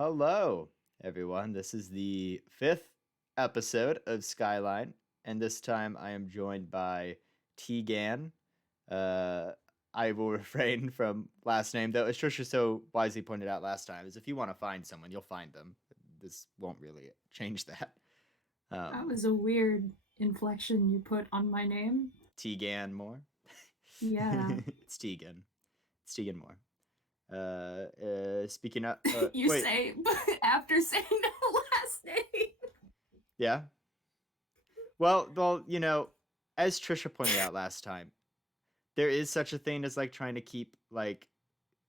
Hello, everyone. This is the fifth episode of SKYLINE, and this time I am joined by Teagan. Uh, I will refrain from last name, though, as Trisha so wisely pointed out last time, is if you want to find someone, you'll find them. This won't really change that. That Um, was a weird inflection you put on my name. Teagan Moore. Yeah. It's Teagan. It's Teagan Moore. Speaking of, You wait, say after saying the last name. yeah. Well, as Trisha pointed out last time, there is such a thing as like trying to keep like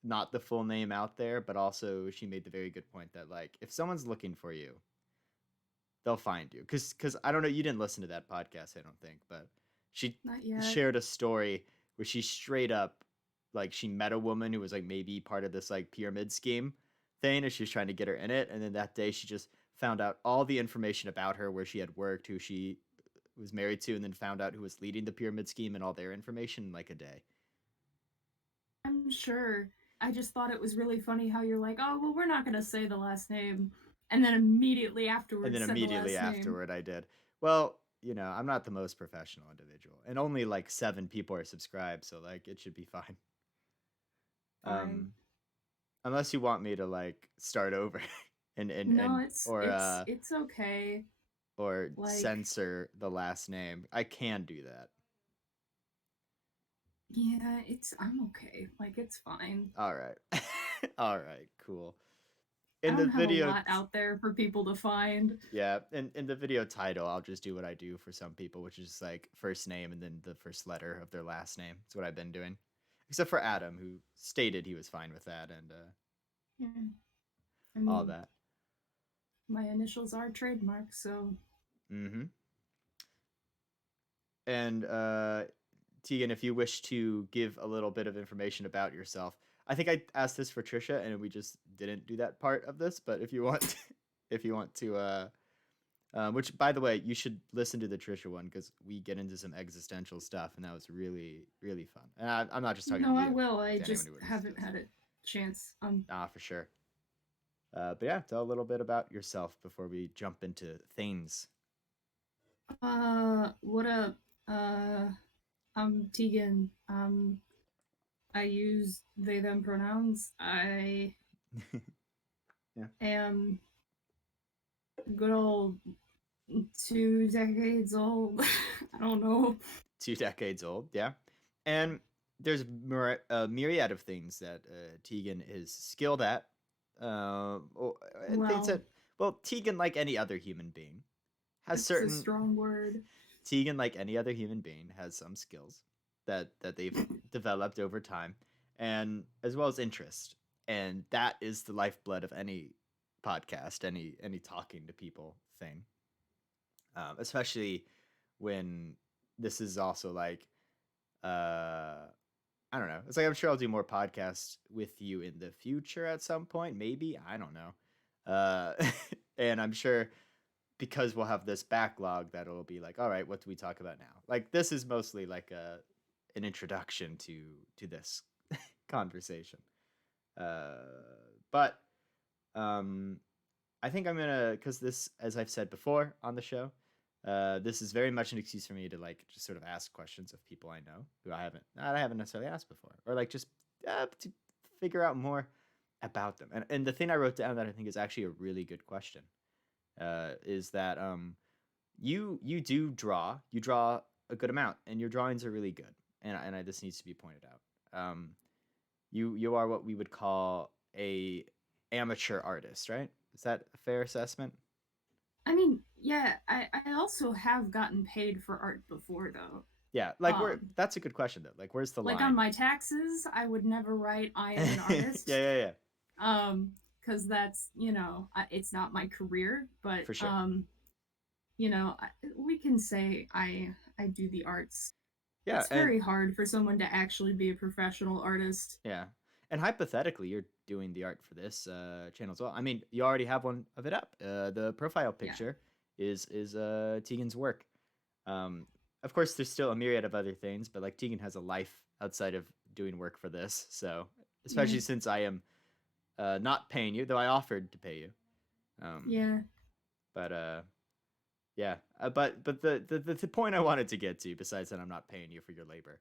not the full name out there, but also she made the very good point that like if someone's looking for you, they'll find you. Cause I don't know, you didn't listen to that podcast, I don't think, but she Not yet. shared a story where she straight up like she met a woman who was like maybe part of this like pyramid scheme thing and she was trying to get her in it, and then that day she just found out all the information about her, where she had worked, who she was married to, and then found out who was leading the pyramid scheme and all their information in like a day. I'm sure. I just thought it was really funny how you're like, oh, well, we're not going to say the last name. And then immediately And then afterwards said the immediately last name. afterward, I did. Well, I'm not the most professional individual, and only like 7 people are subscribed, so like it should be fine. Fine. Um, unless you want me to like start over and and No, and it's it's it's okay. or Like, censor the last name, I can do that. yeah, I'm okay. Like, it's fine. All right, all right, cool. I In the don't have a video, lot out there for people to find. yeah, in the video title, I'll just do what I do for some people, which is like first name and then the first letter of their last name. That's what I've been doing, except for Adam, who stated he was fine with that and Yeah. I all mean, that. my initials are trademarked, so Mm-hmm. And Teagan, if you wish to give a little bit of information about yourself, I think I asked this for Trisha, and we just didn't do that part of this. But if you want, if you want to, which by the way, you should listen to the Trisha one because we get into some existential stuff, and that was really, really fun. And I'm not just talking to no, I you, will. I to anyone just who listens to haven't this. had a chance. For sure. But yeah, tell a little bit about yourself before we jump into things. What up? Uh, I'm Tegan. I use they them pronouns. I Yeah. am good old 2 decades old. I don't know. 2 decades old, yeah. And there's a myriad of things that Teagan is skilled at, and things Well, that, well, Teagan, like any other human being, has that's a certain. strong word. Teagan, like any other human being, has some skills that they've developed over time, and as well as interest, and that is the lifeblood of any podcast, any talking to people thing, especially when this is also like uh I don't know. It's like I'm sure I'll do more podcasts with you in the future at some point, maybe. I don't know. Uh and I'm sure because we'll have this backlog that it'll be like, all right, what do we talk about now? Like this is mostly like a an introduction to this conversation. Uh but um I think I'm gonna, because this, as I've said before on the show, this is very much an excuse for me to like just sort of ask questions of people I know who I haven't necessarily asked before, or like just to figure out more about them. And the thing I wrote down that I think is actually a really good question is that you draw a good amount, and your drawings are really good, and this needs to be pointed out. You are what we would call a amateur artist, right? Is that a fair assessment? I mean, yeah, I also have gotten paid for art before though. Yeah, like where Um, that's a good question though. Like where's the like on line? my taxes, I would never write I am an Yeah, artist. yeah, Because that's, it's not my career, but for sure. we can say I do the arts. Yeah, It's and very hard for someone to actually be a professional artist. yeah, and hypothetically, you're doing the art for this channel as well. I mean, you already have one of it up. The profile Yeah. picture is Tegan's work. Um, of course, there's still a myriad of other things, but like Tegan has a life outside of doing work for this. So, especially Yeah. since I am not paying you, though I offered to pay you. Um, Yeah. but yeah. But the point I wanted to get to, besides that I'm not paying you for your labor,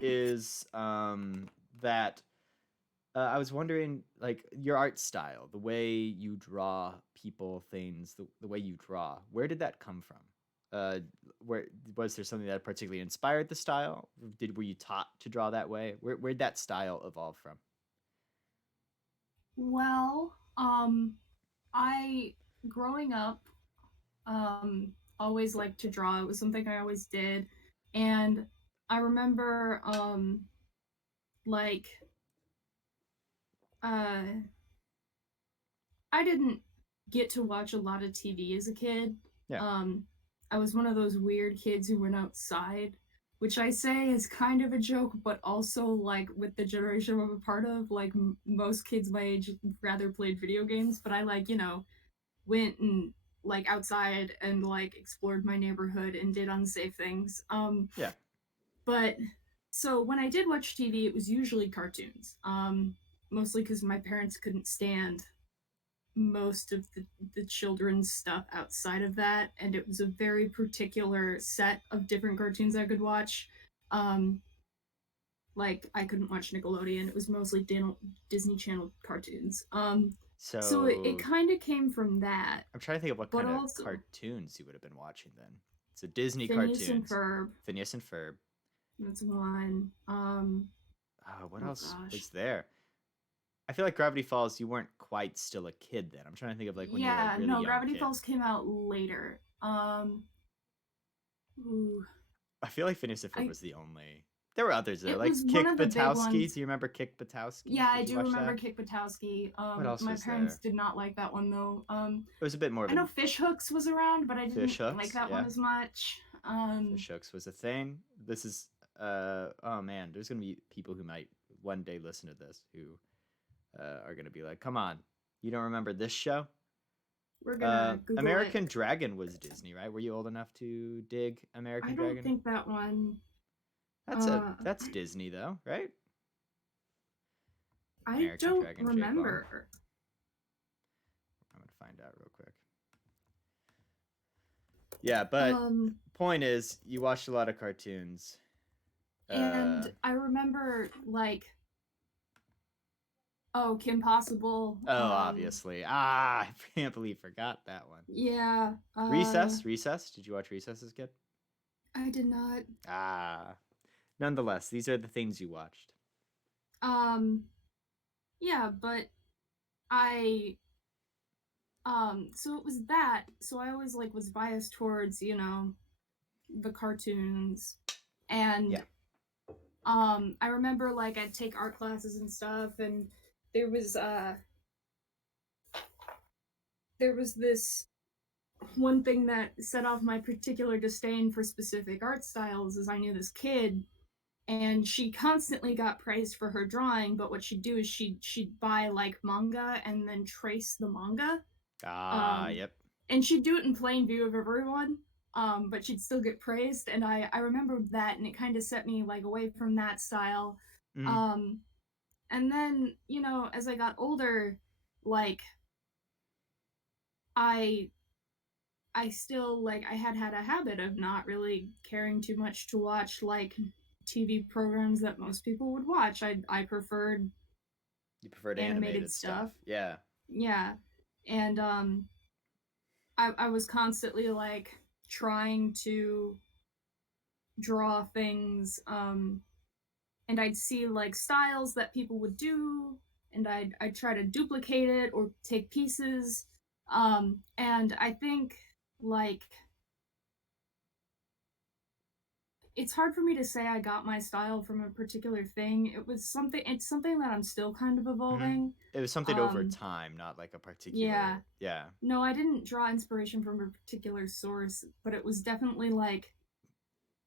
is that I was wondering, like, your art style, the way you draw people, things, the way you draw. Where did that come from? Where was there something that particularly inspired the style? Were you taught to draw that way? Where'd that style evolve from? Well, I growing up, always liked to draw. It was something I always did, and I remember, like, uh, I didn't get to watch a lot of TV as a kid. Yeah. Um, I was one of those weird kids who went outside, which I say is kind of a joke, but also like with the generation I'm a part of, like most kids my age rather played video games, but I like, went and like outside and like explored my neighborhood and did unsafe things. Yeah. But so when I did watch TV, it was usually cartoons. Mostly because my parents couldn't stand most of the children's stuff outside of that, and it was a very particular set of different cartoons I could watch. um like I couldn't watch Nickelodeon. It was mostly Disney Channel cartoons. So it So kind of came from that, I'm trying to think of what but kind of also cartoons you would have been watching then. So Disney Phineas and cartoons, Ferb. Phineas and Ferb. That's one. What Oh else gosh. was there? I feel like Gravity Falls, you weren't quite still a kid then. I'm trying to think of like when you were a Yeah, really no, young Gravity kid. Falls came out later. Ooh, I feel like Phineas and Ferb I was the only. There were others though, it like was one Kick of the big Batowski. ones. Do you remember Kick Batowski? Yeah, I Did you do watch remember that? Kick Batowski. What else My was parents there? did not like that one though. It was a bit more of I know an Fish Hooks was around, but I Fish didn't like Hooks. that one Yeah, as much. Fish Hooks was a thing. This is oh man, there's gonna be people who might one day listen to this who are gonna be like, come on, you don't remember this show? We're gonna Google it. American Dragon was Disney, right? Were you old enough to dig I American don't Dragon? think that one. That's Disney though, right? I American don't Dragon Jake Long. remember. I'm gonna find out real quick. Yeah, but point is, you watched a lot of cartoons. And I remember like, oh, Kim Possible. Obviously. I can't believe I forgot that one. Yeah. Recess. Did you watch Recess as a kid? I did not. Nonetheless, these are the things you watched. Yeah, but I so it was that. So I always like was biased towards, the cartoons. And yeah. I remember like I'd take art classes and stuff, and there was this one thing that set off my particular disdain for specific art styles is I knew this kid, and she constantly got praised for her drawing, but what she'd do is she'd buy like manga and then trace the manga. Yep. And she'd do it in plain view of everyone, but she'd still get praised, and I remembered that, and it kind of set me like away from that style. Mm-hmm. And then, as I got older, like I still like I had a habit of not really caring too much to watch like TV programs that most people would watch. I preferred You preferred animated stuff. Yeah. Yeah. And I was constantly like trying to draw things, and I'd see like styles that people would do, and I'd try to duplicate it or take pieces. And I think like it's hard for me to say I got my style from a particular thing. It's something that I'm still kind of evolving. Mm-hmm. It was something over time, not like a particular. Yeah. No, I didn't draw inspiration from a particular source, but it was definitely like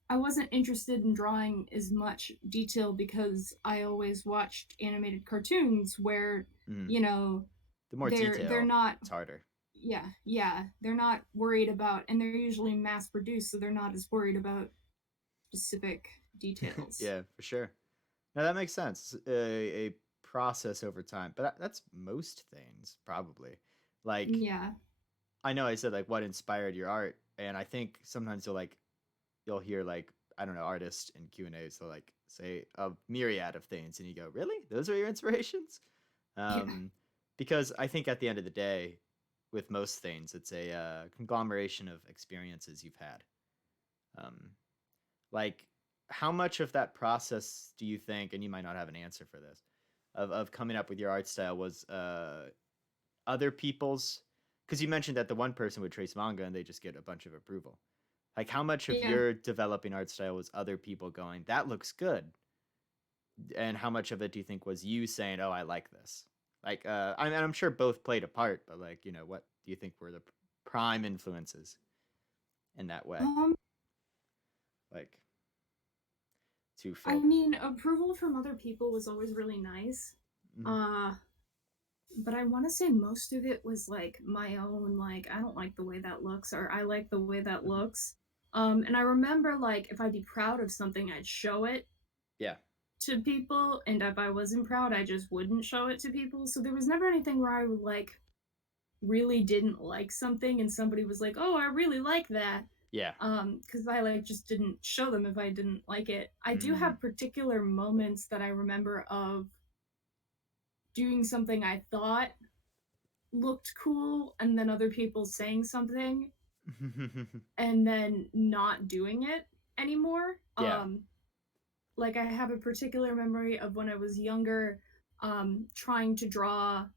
I wasn't interested in drawing as much detail because I always watched animated cartoons where, the more detail, they're not, it's harder. Yeah, they're not worried about, and they're usually mass produced, so they're not as worried about specific details. Yeah, for sure. Now that makes sense. A process over time, but that's most things probably. Like Yeah. I know I said like what inspired your art, and I think sometimes you'll hear like I don't know artists in Q and A's they'll like say a myriad of things, and you go, really, those are your inspirations? Yeah. Um, because I think at the end of the day, with most things, it's a conglomeration of experiences you've had. Um, like, how much of that process do you think, and you might not have an answer for this, of coming up with your art style was other people's? Because you mentioned that the one person would trace manga and they just get a bunch of approval. Like, how much of Yeah. your developing art style was other people going, that looks good? And how much of it do you think was you saying, oh, I like this? Like, I'm sure both played a part, but like, what do you think were the prime influences in that way? Um, Like, to I fill. mean, approval from other people was always really nice. Mhm. Uh, but I want to say most of it was like my own, like, I don't like the way that looks, or I like the way that Mhm. looks. And I remember, like, if I'd be proud of something, I'd show it Yeah. to people. And if I wasn't proud, I just wouldn't show it to people. So there was never anything where I would, like, really didn't like something and somebody was like, oh, I really like that. Yeah. Because I, like, just didn't show them if I didn't like it. I do Mm. have particular moments that I remember of doing something I thought looked cool and then other people saying something and then not doing it anymore. Yeah. Like, I have a particular memory of when I was younger, trying to draw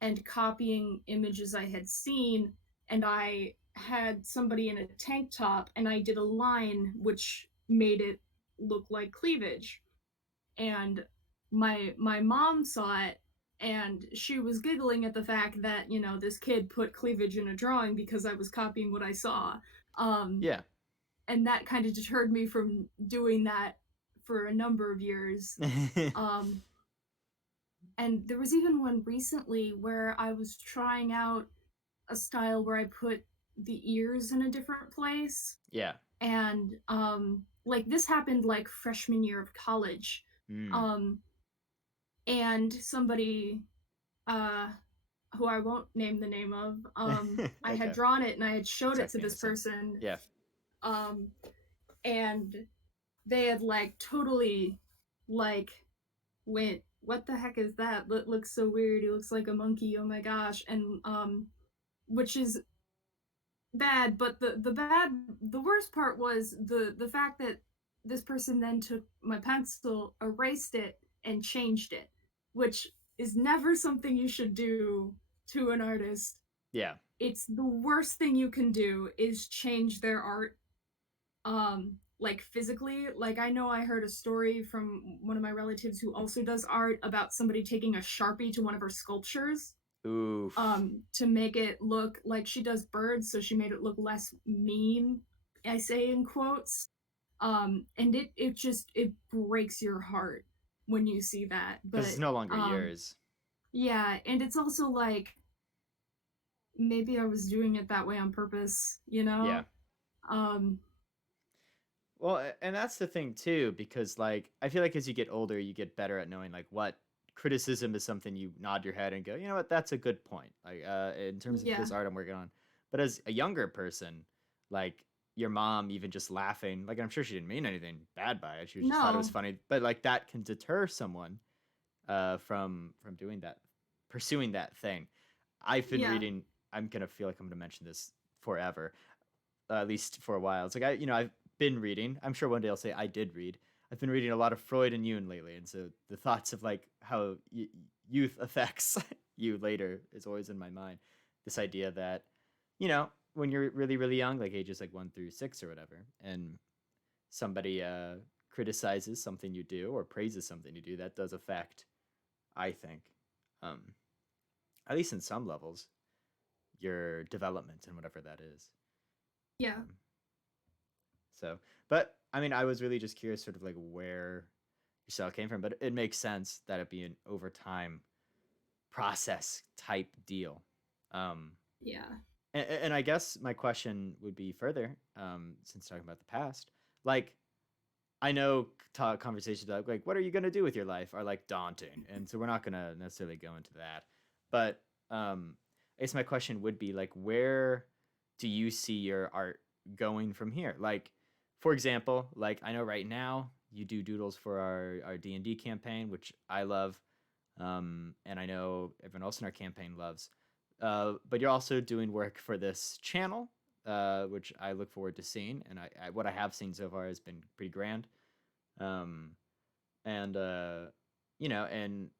and copying images I had seen, and I had somebody in a tank top and I did a line which made it look like cleavage. And my mom saw it and she was giggling at the fact that, this kid put cleavage in a drawing because I was copying what I saw. Um, Yeah. and that kind of deterred me from doing that for a number of years. Um, and there was even one recently where I was trying out a style where I put the ears in a different place. Yeah. And like, this happened like freshman year of college. Mm. Um, and somebody, uh, who I won't name the name of, I had Okay. drawn it and I had showed it Protect to the this innocent. person. Yeah. Um, and they had, like, totally, like, went, what the heck is that? That looks so weird. He looks like a monkey. Oh my gosh. And which is bad, but the worst part was the fact that this person then took my pencil, erased it, and changed it, which is never something you should do to an artist. Yeah. It's the worst thing you can do is change their art, like, physically. Like, I know I heard a story from one of my relatives who also does art about somebody taking a Sharpie to one of her sculptures, Oof. to make it look like she does birds, so she made it look less mean, I say in quotes. And it breaks your heart when you see that. Because it's But no longer yours. yeah, and it's also like, maybe I was doing it that way on purpose, you Yeah. know? Um Well, and that's the thing too, because like I feel like as you get older, you get better at knowing like what criticism is something you nod your head and go, you know what, that's a good point. Like in terms of yeah. this art I'm working on. But as a younger person, like your mom even just laughing, like I'm sure she didn't mean anything bad by it. She just thought it was No. funny. But like that can deter someone from doing that, pursuing that thing. I've been Yeah. reading. I'm gonna feel like I'm gonna mention this forever, at least for a while. It's like I've been reading. I'm sure one day I'll say I did read. I've been reading a lot of Freud and Jung lately, and so the thoughts of like how youth affects you later is always in my mind. This idea that when you're really really young, like ages like 1 through 6 or whatever, and somebody criticizes something you do or praises something you do, that does affect, I think, um, at least in some levels, your development and whatever that is. Yeah. Um, so, but I mean, I was really just curious, sort of like where your style came from, but it makes sense that it be an over time process type deal. Um, Yeah. and I guess my question would be further, since talking about the past, like I know conversations about like what are you gonna do with your life are like daunting, and so we're not gonna necessarily go into that. But I guess my question would be like, where do you see your art going from here? Like, for example, like I know right now you do doodles for our D&D campaign, which I love, and I know everyone else in our campaign loves. But you're also doing work for this channel, which I look forward to seeing, and what I have seen so far has been pretty grand. Um, and you know, and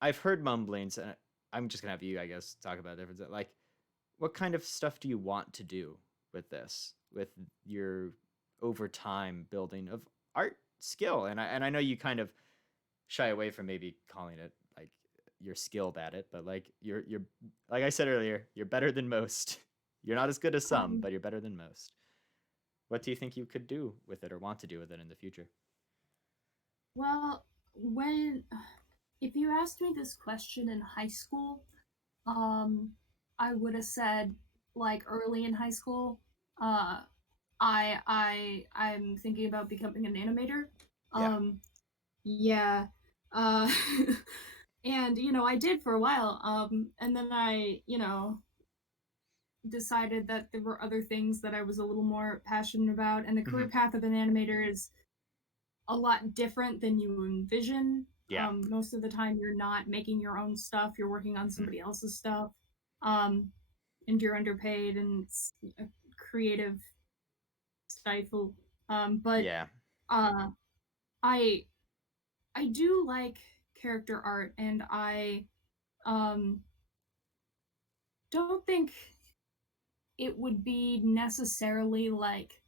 I've heard mumblings, and I'm just gonna have you, I guess, talk about the difference. Like, what kind of stuff do you want to do with this, with your over time building of art skill? And I know you kind of shy away from maybe calling it like you're skilled at it, but like you're like I said earlier, you're better than most. You're not as good as some, Um, but you're better than most. What do you think you could do with it or want to do with it in the future? well, when if you asked me this question in high school, um, I would have said like early in high school, uh, I'm thinking about becoming an animator. Yeah. Um, yeah, uh, and I did for a while. And then I decided that there were other things that I was a little more passionate about, and the career Hmm. path of an animator is a lot different than you envision. Yeah. Most of the time, you're not making your own stuff; you're working on Hmm. somebody else's stuff, um, and you're underpaid, and it's a creative stifle. But Yeah. uh, I I do like character art, and I um, don't think it would be necessarily like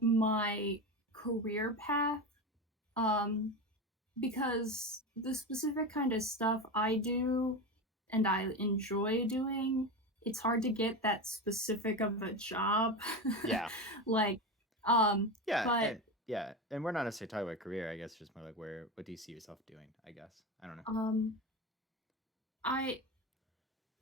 my career path. Um, because the specific kind of stuff I do and I enjoy doing, it's hard to get that specific of a job. Yeah. like, um, Yeah. but And we're not necessarily talking about career. I guess just more like what do you see yourself doing? I guess I don't know. um, I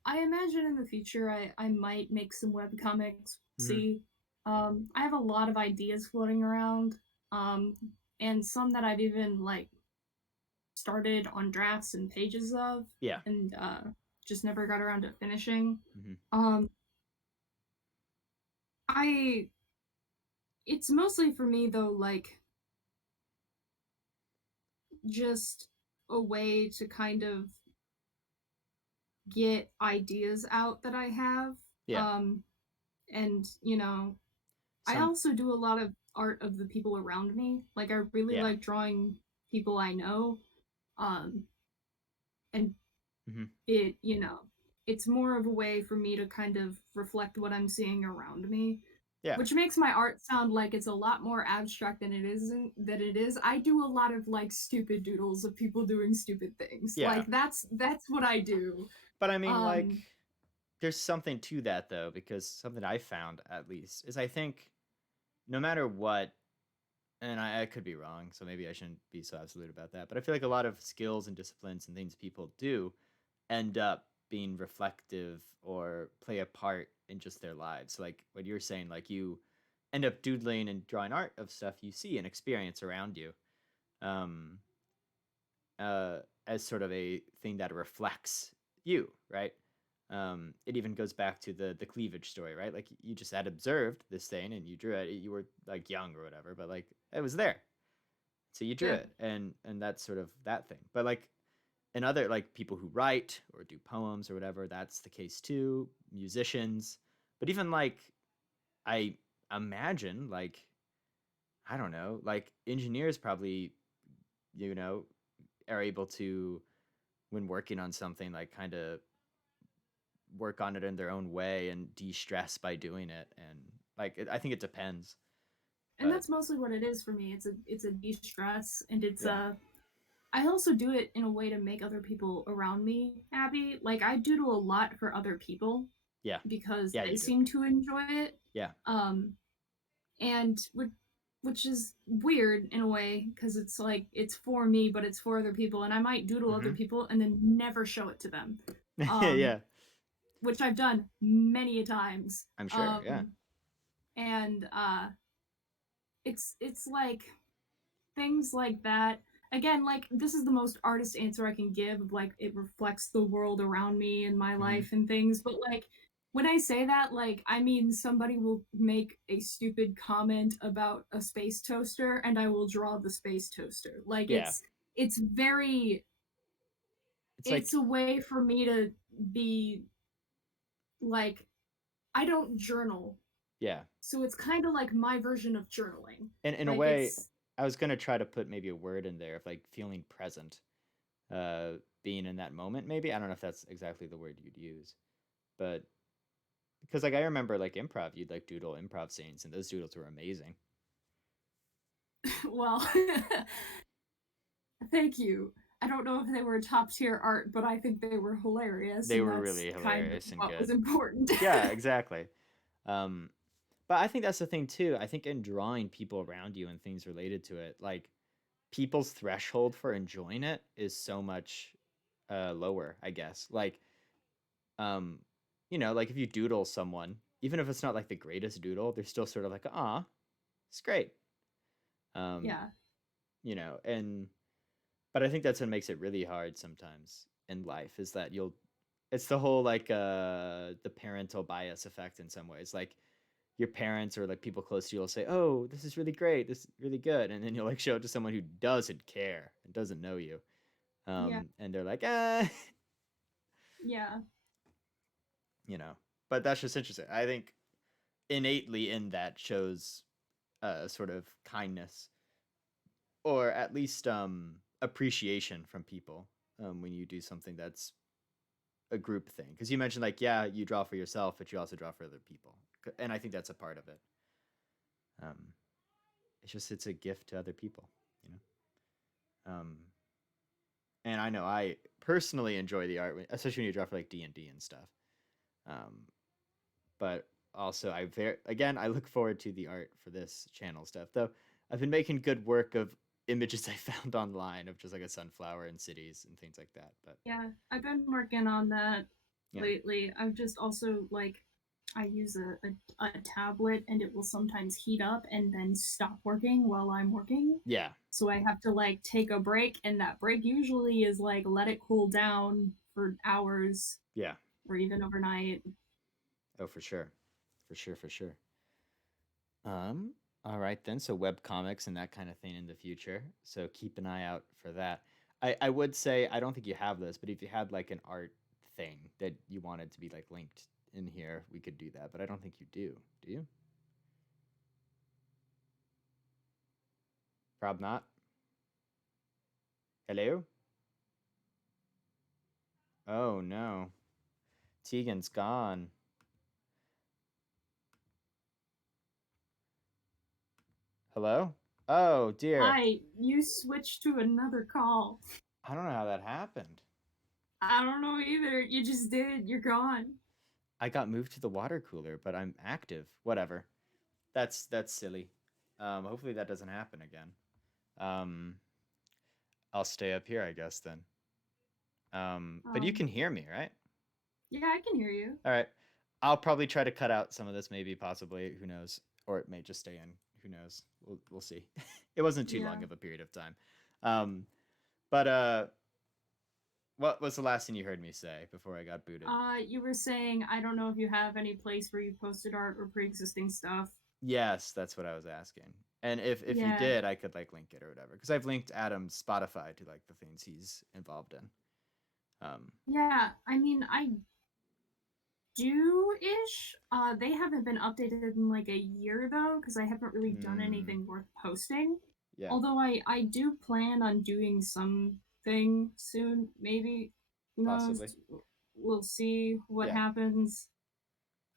I imagine in the future I might make some web comics. Hmm. See, I have a lot of ideas floating around, um, and some that I've even like started on drafts and pages of, Yeah. and just never got around to finishing. Hmm. Um, I it's mostly for me though, like just a way to kind of get ideas out that I have. Yeah. Um, and I Some. also do a lot of art of the people around me. Like I really Yeah. like drawing people I know. Um, and Hmm. it's more of a way for me to kind of reflect what I'm seeing around me, Yeah. which makes my art sound like it's a lot more abstract than it is. I do a lot of like stupid doodles of people doing stupid things. Yeah. Like that's what I do. But I mean, like, Um there's something to that though, because something I found at least is I think no matter what, and I could be wrong, so maybe I shouldn't be so absolute about that, but I feel like a lot of skills and disciplines and things people do end up being reflective or play a part in just their lives. Like what you're saying, like you end up doodling and drawing art of stuff you see and experience around you. Um, uh, as sort of a thing that reflects you, right? It even goes back to the cleavage story, right? Like you just had observed this thing and you drew it. You were like young or whatever, but like it was there, so you drew yeah. it, and that's sort of that thing. But like in other like people who write or do poems or whatever, that's the case too. Musicians, but even like I imagine like I don't know, like engineers probably you know are able to when working on something like kind of work on it in their own way and de-stress by doing it and like I think it depends And but that's mostly what it is for me. It's a de-stress, and it's yeah a I also do it in a way to make other people around me happy. Like I doodle a lot for other people yeah because yeah they you do seem to enjoy it. yeah Um and which is weird in a way because it's like it's for me but it's for other people, and I might doodle other mm-hmm. people and then never show it to them. Um Yeah which I've done many a times. I'm sure yeah And it's like things like that. Again, like this is the most artist answer I can give of like it reflects the world around me and my Mm-hmm. life and things, but like when I say that, like I mean somebody will make a stupid comment about a space toaster and I will draw the space toaster. Like Yeah, it's very it's it's like, a way for me to be like I don't journal. yeah, So it's kind of like my version of journaling. and in a Like way, it's I was gonna try to put maybe a word in there of like feeling present, uh, being in that moment. Maybe I don't know if that's exactly the word you'd use, but because like I remember like improv, you'd like doodle improv scenes, and those doodles were amazing. well, thank you. I don't know if they were top tier art, but I think they were hilarious, They and were that's really kind of hilarious and what was good. important. Yeah, exactly. Um, but I think that's the thing too. I think in drawing people around you and things related to it, like people's threshold for enjoying it is so much lower, I guess. Like, um, like if you doodle someone, even if it's not like the greatest doodle, they're still sort of like, ah, it's great. Um, Yeah, and but I think that's what makes it really hard sometimes in life is that it's the whole like the parental bias effect in some ways. Like your parents or like people close to you will say, "Oh, this is really great. This is really good." And then you'll like show it to someone who doesn't care and doesn't know you. yeah, And they're like, "Ah," yeah, you know. But that's just interesting. I think innately in that shows sort of kindness or at least appreciation from people when you do something that's a group thing. Because you mentioned like, yeah, you draw for yourself, but you also draw for other people, and I think that's a part of it. Um, it's a gift to other people, you know. And I know I personally enjoy the art, especially when you draw for like D&D and stuff. Um, but also I look forward to the art for this channel stuff. Though I've been making good work of images I found online of just like a sunflower and cities and things like that. But yeah. I've been working on that yeah, lately. I've just also like I use a tablet and it will sometimes heat up and then stop working while I'm working. yeah, So I have to like take a break, and that break usually is like let it cool down for hours yeah. or even overnight. Oh, for sure, for sure, for sure. Um, all right then. So web comics and that kind of thing in the future. So keep an eye out for that. I would say I don't think you have this, but if you had like an art thing that you wanted to be like linked in here, we could do that. But I don't think you do. Do you? Prob not. Hello? Oh no. Tegan's gone. Hello? Oh dear. Hi, you switched to another call. I don't know how that happened. I don't know either. You just did. You're gone. I got moved to the water cooler, but I'm active. Whatever. That's silly. Hopefully that doesn't happen again. Um, I'll stay up here, I guess then. But you Um, can hear me, right? yeah, I can hear you. All right. I'll probably try to cut out some of this, maybe, possibly. Who knows? Or it may just stay in. Who knows? We'll see. It wasn't too Yeah. long of a period of time. Um, but what was the last thing you heard me say before I got booted? You were saying I don't know if you have any place where you posted art or pre-existing stuff. Yes, that's what I was asking. And if you Yeah. did, I could like link it or whatever. Because I've linked Adam's Spotify to like the things he's involved in. Um, Yeah, I mean, I do ish. They haven't been updated in like a year though, because I haven't really done hmm, anything worth posting. yeah, Although I do plan on doing something soon, maybe. Who knows? possibly. We'll see what Yeah. happens.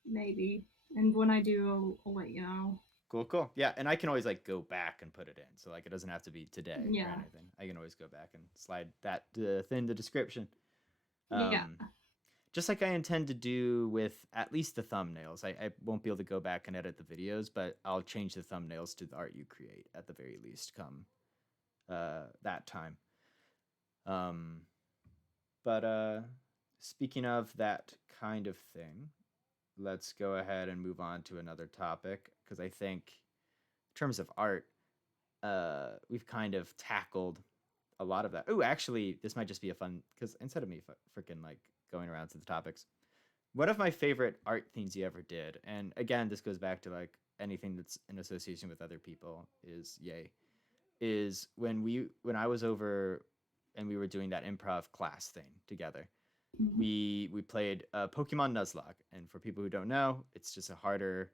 Maybe. And when I do, I'll let you know. Cool, cool. Yeah, and I can always like go back and put it in. So like it doesn't have to be today or Yeah. anything. I can always go back and slide that in the description. Yeah. Um, just like I intend to do with at least the thumbnails. I won't be able to go back and edit the videos, but I'll change the thumbnails to the art you create at the very least come that time. Um, but speaking of that kind of thing, let's go ahead and move on to another topic because I think terms of art, we've kind of tackled a lot of that. Oh, actually, this might just be a fun, because instead of me freaking like going around to the topics, one of my favorite art things you ever did, and again, this goes back to like anything that's in association with other people, is when I was over and we were doing that improv class thing together. Mhm. We played Pokemon Nuzlocke, and for people who don't know, it's just a hardcore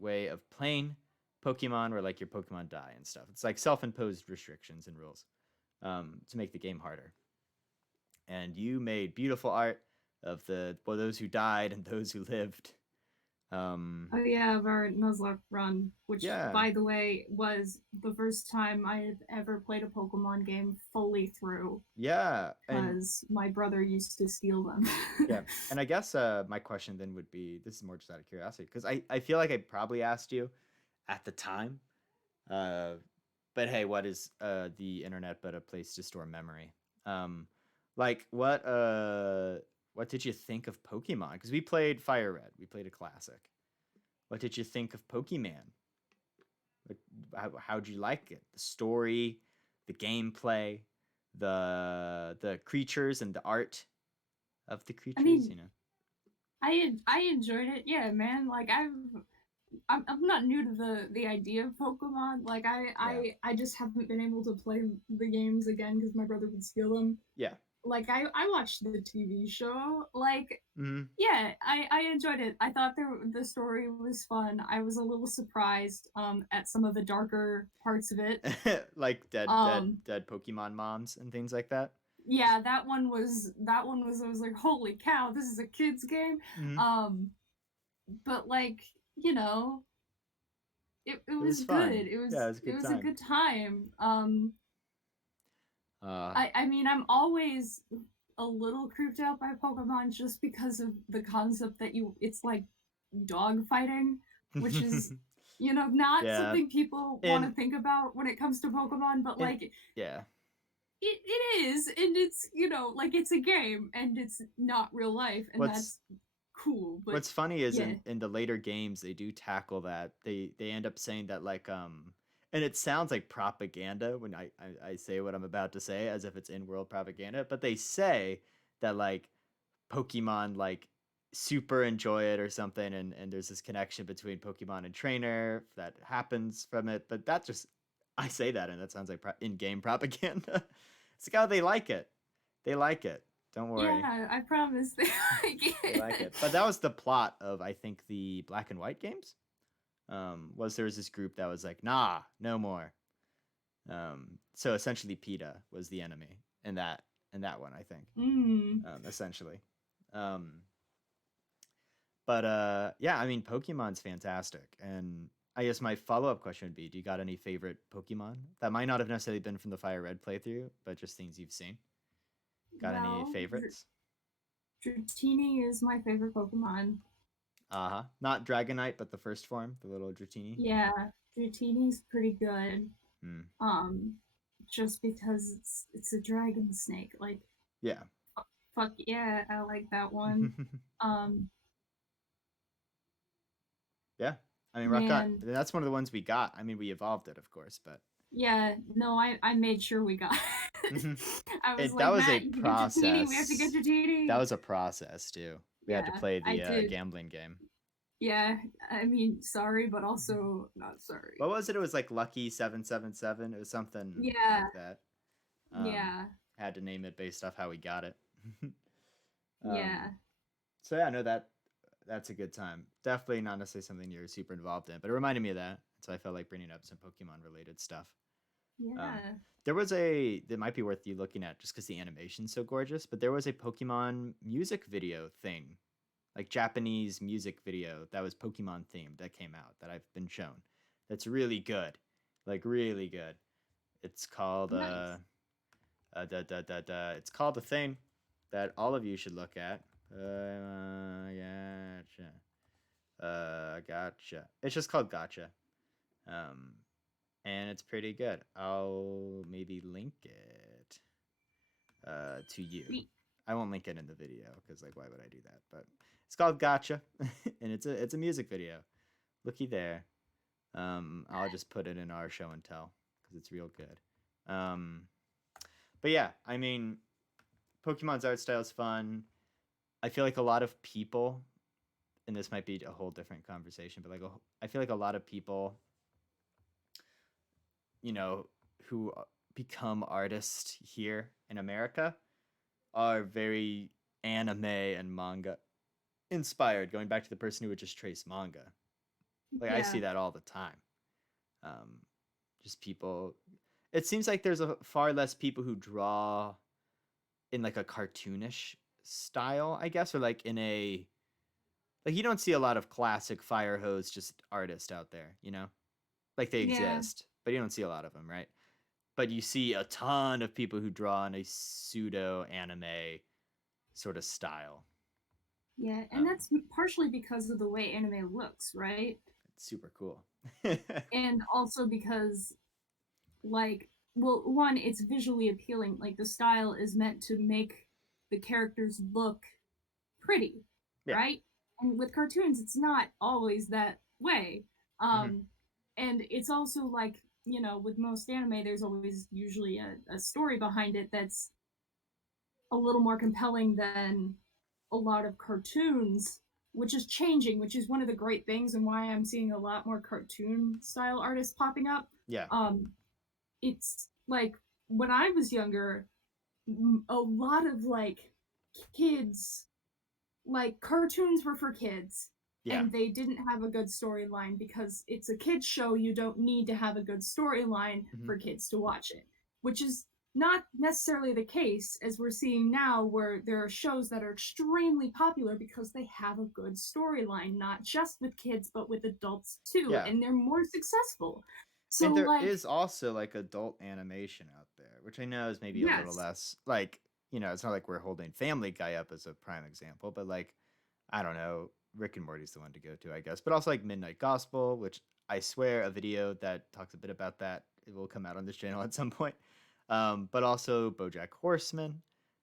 way of playing Pokemon where like your Pokemon die and stuff. It's like self-imposed restrictions and rules to make the game harder. And you made beautiful art of those who died and those who lived. Oh yeah, of our Nuzlocke run, which Yeah, by the way was the first time I had ever played a Pokemon game fully through, yeah, and because my brother used to steal them. yeah, and I guess my question then would be, this is more just out of curiosity, because I feel like I probably asked you at the time, uh, but hey, what is the internet but a place to store memory? Um, like what did you think of Pokemon? Because we played Fire Red, we played a classic. What did you think of Pokemon? Like, how'd you like it? The story, the gameplay, the creatures and the art of the I creatures. mean, I enjoyed it. Yeah, man. Like I'm not new to the idea of Pokemon. Like Yeah, I just haven't been able to play the games again because my brother would steal them. yeah. Like I watched the TV show. Like Mm-hmm. yeah, I enjoyed it. I thought the story was fun. I was a little surprised at some of the darker parts of it. Like Um dead Pokemon moms and things like that. yeah, that one was I was like, holy cow, this is a kids game. Mm-hmm. Um but like, you know, it It was was fun. good. It Yeah, it was was a it good was a time. good time. Uh, I mean, I'm always a little creeped out by Pokemon just because of the concept that it's like dog fighting, which is not yeah, something people want to and think about when it comes to Pokemon, but and like yeah. it is, and it's like it's a game and it's not real life, and What's that's cool. But what's funny is yeah, in the later games they do tackle that. They end up saying that like and it sounds like propaganda when I say what I'm about to say as if it's in world propaganda, but they say that like Pokemon like super enjoy it or something, and there's this connection between Pokemon and trainer that happens from it, but that just I say that and that sounds like in-game propaganda. It's like, oh, they like it. They like it. Don't worry. yeah, I promise they like They like it. it. But that was the plot of I think the Black and White games. Was there was this group that was like, nah, no more. So essentially PETA was the enemy in that one, I think. Mm. Essentially. Um, but yeah, I mean Pokemon's fantastic. And I guess my follow-up question would be, do you got any favorite Pokemon that might not have necessarily been from the Fire Red playthrough, but just things you've seen? Got any Well, favorites? Dratini is my favorite Pokemon. Uh-huh. Not Dragonite, but the first form, the little Dratini. Yeah, Dratini's pretty good. Hmm. Um, just because it's a dragon snake. Like, Yeah. fuck yeah, I like that one. Um, Yeah. I mean, Rock Got, man, that's one of the ones we got. I mean, we evolved it, of course, but yeah, no, I made sure we got it. I was that like, was a Matt, you can get Dratini. We have to get process. That Dratini. was a process too. We had to Yeah, play I the did. gambling game. Yeah, I mean, sorry, but also not sorry. What was it? It was like Lucky 777. It was something Yeah, like that. Um, yeah, had to name it based off how we got it. um, yeah. so yeah, no, that's a good time. Definitely not necessarily something you're super involved in, but it reminded me of that. So I felt like bringing up some Pokemon related stuff. Um, Yeah. there was a that might be worth you looking at just because the animation's so gorgeous. But there was a Pokemon music video thing, like Japanese music video that was Pokemon themed that came out that I've been shown. That's really good, like really good. It's called Nice. it's called a thing that all of you should look at. Gotcha. It's just called Gotcha. Um, and it's pretty good. I'll maybe link it to you. Sweet. I won't link it in the video because like why would I do that? But it's called Gotcha, and it's a music video. Looky there. I'll just put it in our show and tell because it's real good. But yeah, I mean, Pokemon's art style is fun. I feel like a lot of people, and this might be a whole different conversation, but like I feel like a lot of people, you know, who become artists here in America are very anime and manga inspired, going back to the person who would just trace manga. Like I Yeah. see that all the time. Um, just people. It seems like there's a far less people who draw in like a cartoonish style, I guess, or like in a like you don't see a lot of classic fire hose just artists out there, you know? Like they Yeah. exist, but you don't see a lot of them, right? But you see a ton of people who draw in a pseudo anime sort of style. Yeah, and Um, that's partially because of the way anime looks, right? it's super cool. And also because, like, well, one, it's visually appealing. Like, the style is meant to make the characters look pretty, Yeah. right? And with cartoons, it's not always that way. Hmm. Um, and it's also like, with most anime, there's always usually a story behind it that's a little more compelling than a lot of cartoons, which is changing, which is one of the great things and why I'm seeing a lot more cartoon style artists popping up. Yeah. Um, it's like when I was younger, a lot of like kids, like cartoons were for kids Yeah. and they didn't have a good storyline because it's a kids show. You don't need to have a good storyline Hmm. for kids to watch it, which is not necessarily the case as we're seeing now where there are shows that are extremely popular because they have a good storyline, not just with kids but with adults too, Yeah. and they're more successful. And So there like, is also like adult animation out there, which I know is maybe a little yes. less like, it's not like we're holding Family Guy up as a prime example, but like, I don't know, Rick and Morty's the one to go to, I guess. But also like Midnight Gospel, which I swear a video that talks a bit about that it will come out on this channel at some point. But also BoJack Horseman.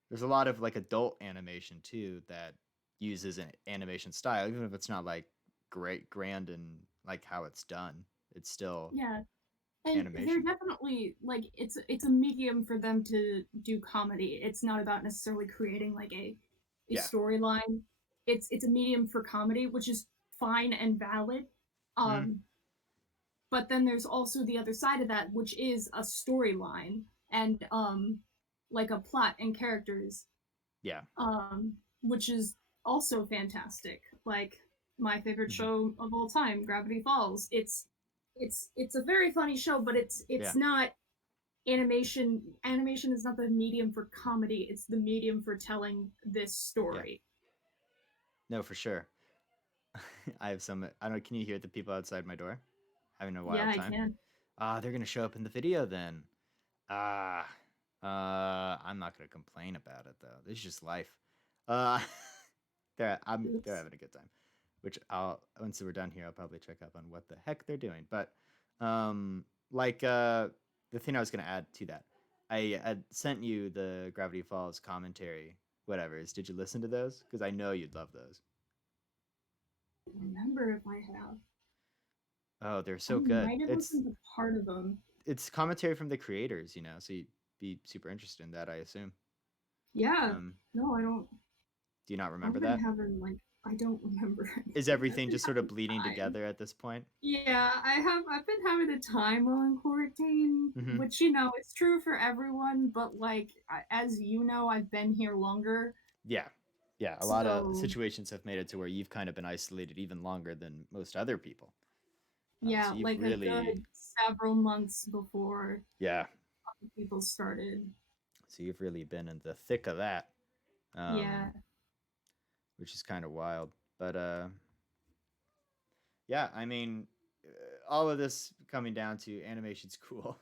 There's a lot of like adult animation too that uses an animation style, even if it's not like great grand and like how it's done. It's still Yeah. And they're animation. definitely like, it's a medium for them to do comedy. It's not about necessarily creating like a Yeah. storyline. It's a medium for comedy, which is fine and valid. Mm, Um, but then there's also the other side of that, which is a storyline and like a plot and characters, yeah. which is also fantastic. Like my favorite Hmm. show of all time, Gravity Falls. It's a very funny show, but Yeah. it's not animation is not the medium for comedy, it's the medium for telling this Yeah. story. No, for sure. I have some. I don't. Can you hear the people outside my door having a Yeah, wild I time? can. Ah, they're gonna show up in the video then. Ah, I'm not gonna complain about it though. This is just life. Uh, they're Oops. having a good time. Which I'll once we're done here, I'll probably check up on what the heck they're doing. But like the thing I was gonna add to that, I had sent you the Gravity Falls commentary. Whatever's. Did you listen to those? Because I know you'd love those. I don't remember if I have. Oh, they're I so good. might have It's listened to part of them. it's commentary from the creators, so you'd be super interested in that, I assume. Yeah. Um, No, I don't. do you not remember I've been that? having like, I don't remember Is anything. I've everything been just sort of having bleeding time. together at this point? Yeah, I've been having a time while in quarantine, Mm-hmm. which it's true for everyone, but like as you know, I've been here longer. Yeah. Yeah, a lot of So, situations have made it to where you've kind of been isolated even longer than most other people. So yeah, you've like a really, good several months before yeah, people started. so you've really been in the thick of that, Yeah. um, which is kind of wild. But yeah, I mean, all of this coming down to animation's cool.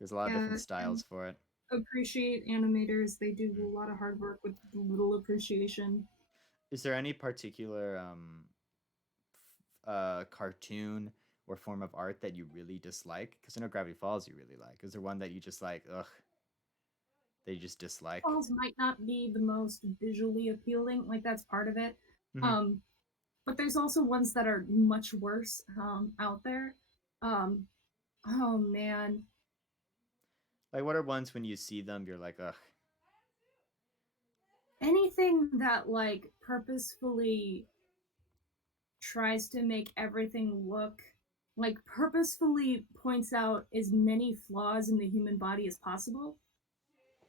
There's a lot of different Yeah, and styles for it. appreciate animators. They do Mm. a lot of hard work with little appreciation. Is there any particular cartoon or form of art that you really dislike? Because I know Gravity Falls you really like. Is there one that you just like, ugh, that you just dislike? Falls might not be the most visually appealing, like that's part of it. Mm-hmm. Um, but there's also ones that are much worse out there. Um, oh man, Like, what are ones when you see them, you're like, ugh. anything that like purposefully tries to make everything look like purposefully points out as many flaws in the human body as possible.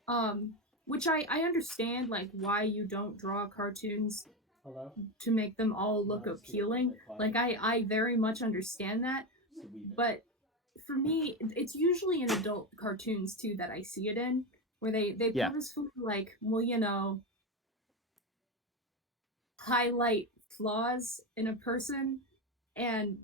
Um, which I understand like why you don't draw cartoons Hello? to make them all No, look I just get a little appealing. bit quiet. Like I very much understand that, Just a wee bit. but for me, it's usually in adult cartoons too that I see it in, where they Yeah. purposefully like, well, highlight flaws in a person, and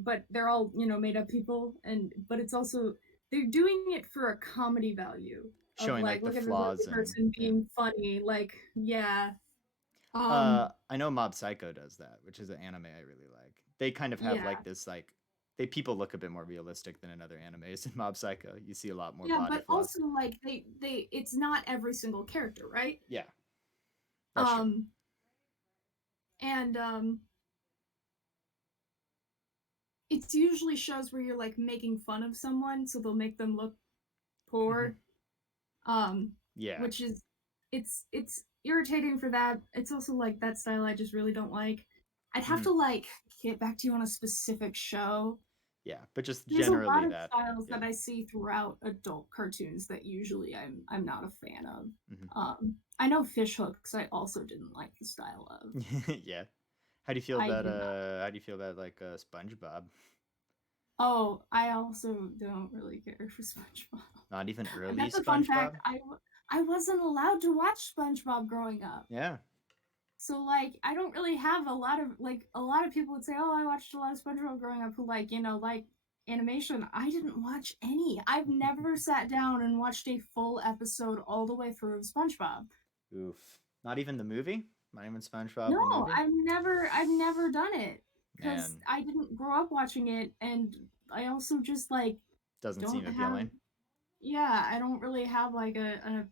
but they're all made up people, and but it's also they're doing it for a comedy value of Showing like, like the look at this flaws ugly and person yeah. being funny, like yeah, um, I know Mob Psycho does that, which is an anime I really like. They kind of have yeah, like this like they people look a bit more realistic than in other animes. In Mob Psycho, you see a lot more yeah, body but flaws. also like they it's not every single character, right? Yeah, that's true. Um, and it's usually shows where you're like making fun of someone, so they'll make them look Hmm. poor. Um, Yeah. which is it's irritating for that. It's also like that style I just really don't like. I'd have Hmm. to like get back to you on a specific show. Yeah, but just There's a lot generally of that. styles Yeah. that I see throughout adult cartoons that usually I'm not a fan of. Hmm. I know Fish Hooks I also didn't like the style of. Yeah. How do you feel I about did not. like SpongeBob? Oh, I also don't really care for SpongeBob. Not even early That's a fun SpongeBob? fact. I wasn't allowed to watch SpongeBob growing up. Yeah. So like I don't really have a lot of like a lot of people would say, "Oh, I watched a lot of SpongeBob growing up," who like animation. I didn't watch any. I've never sat down and watched a full episode all the way through of SpongeBob. Oof. Not even the movie? Not even SpongeBob No, the movie? I've never done it because Man, I didn't grow up watching it, and I also just like doesn't seem don't have. appealing. Yeah, I don't really have like an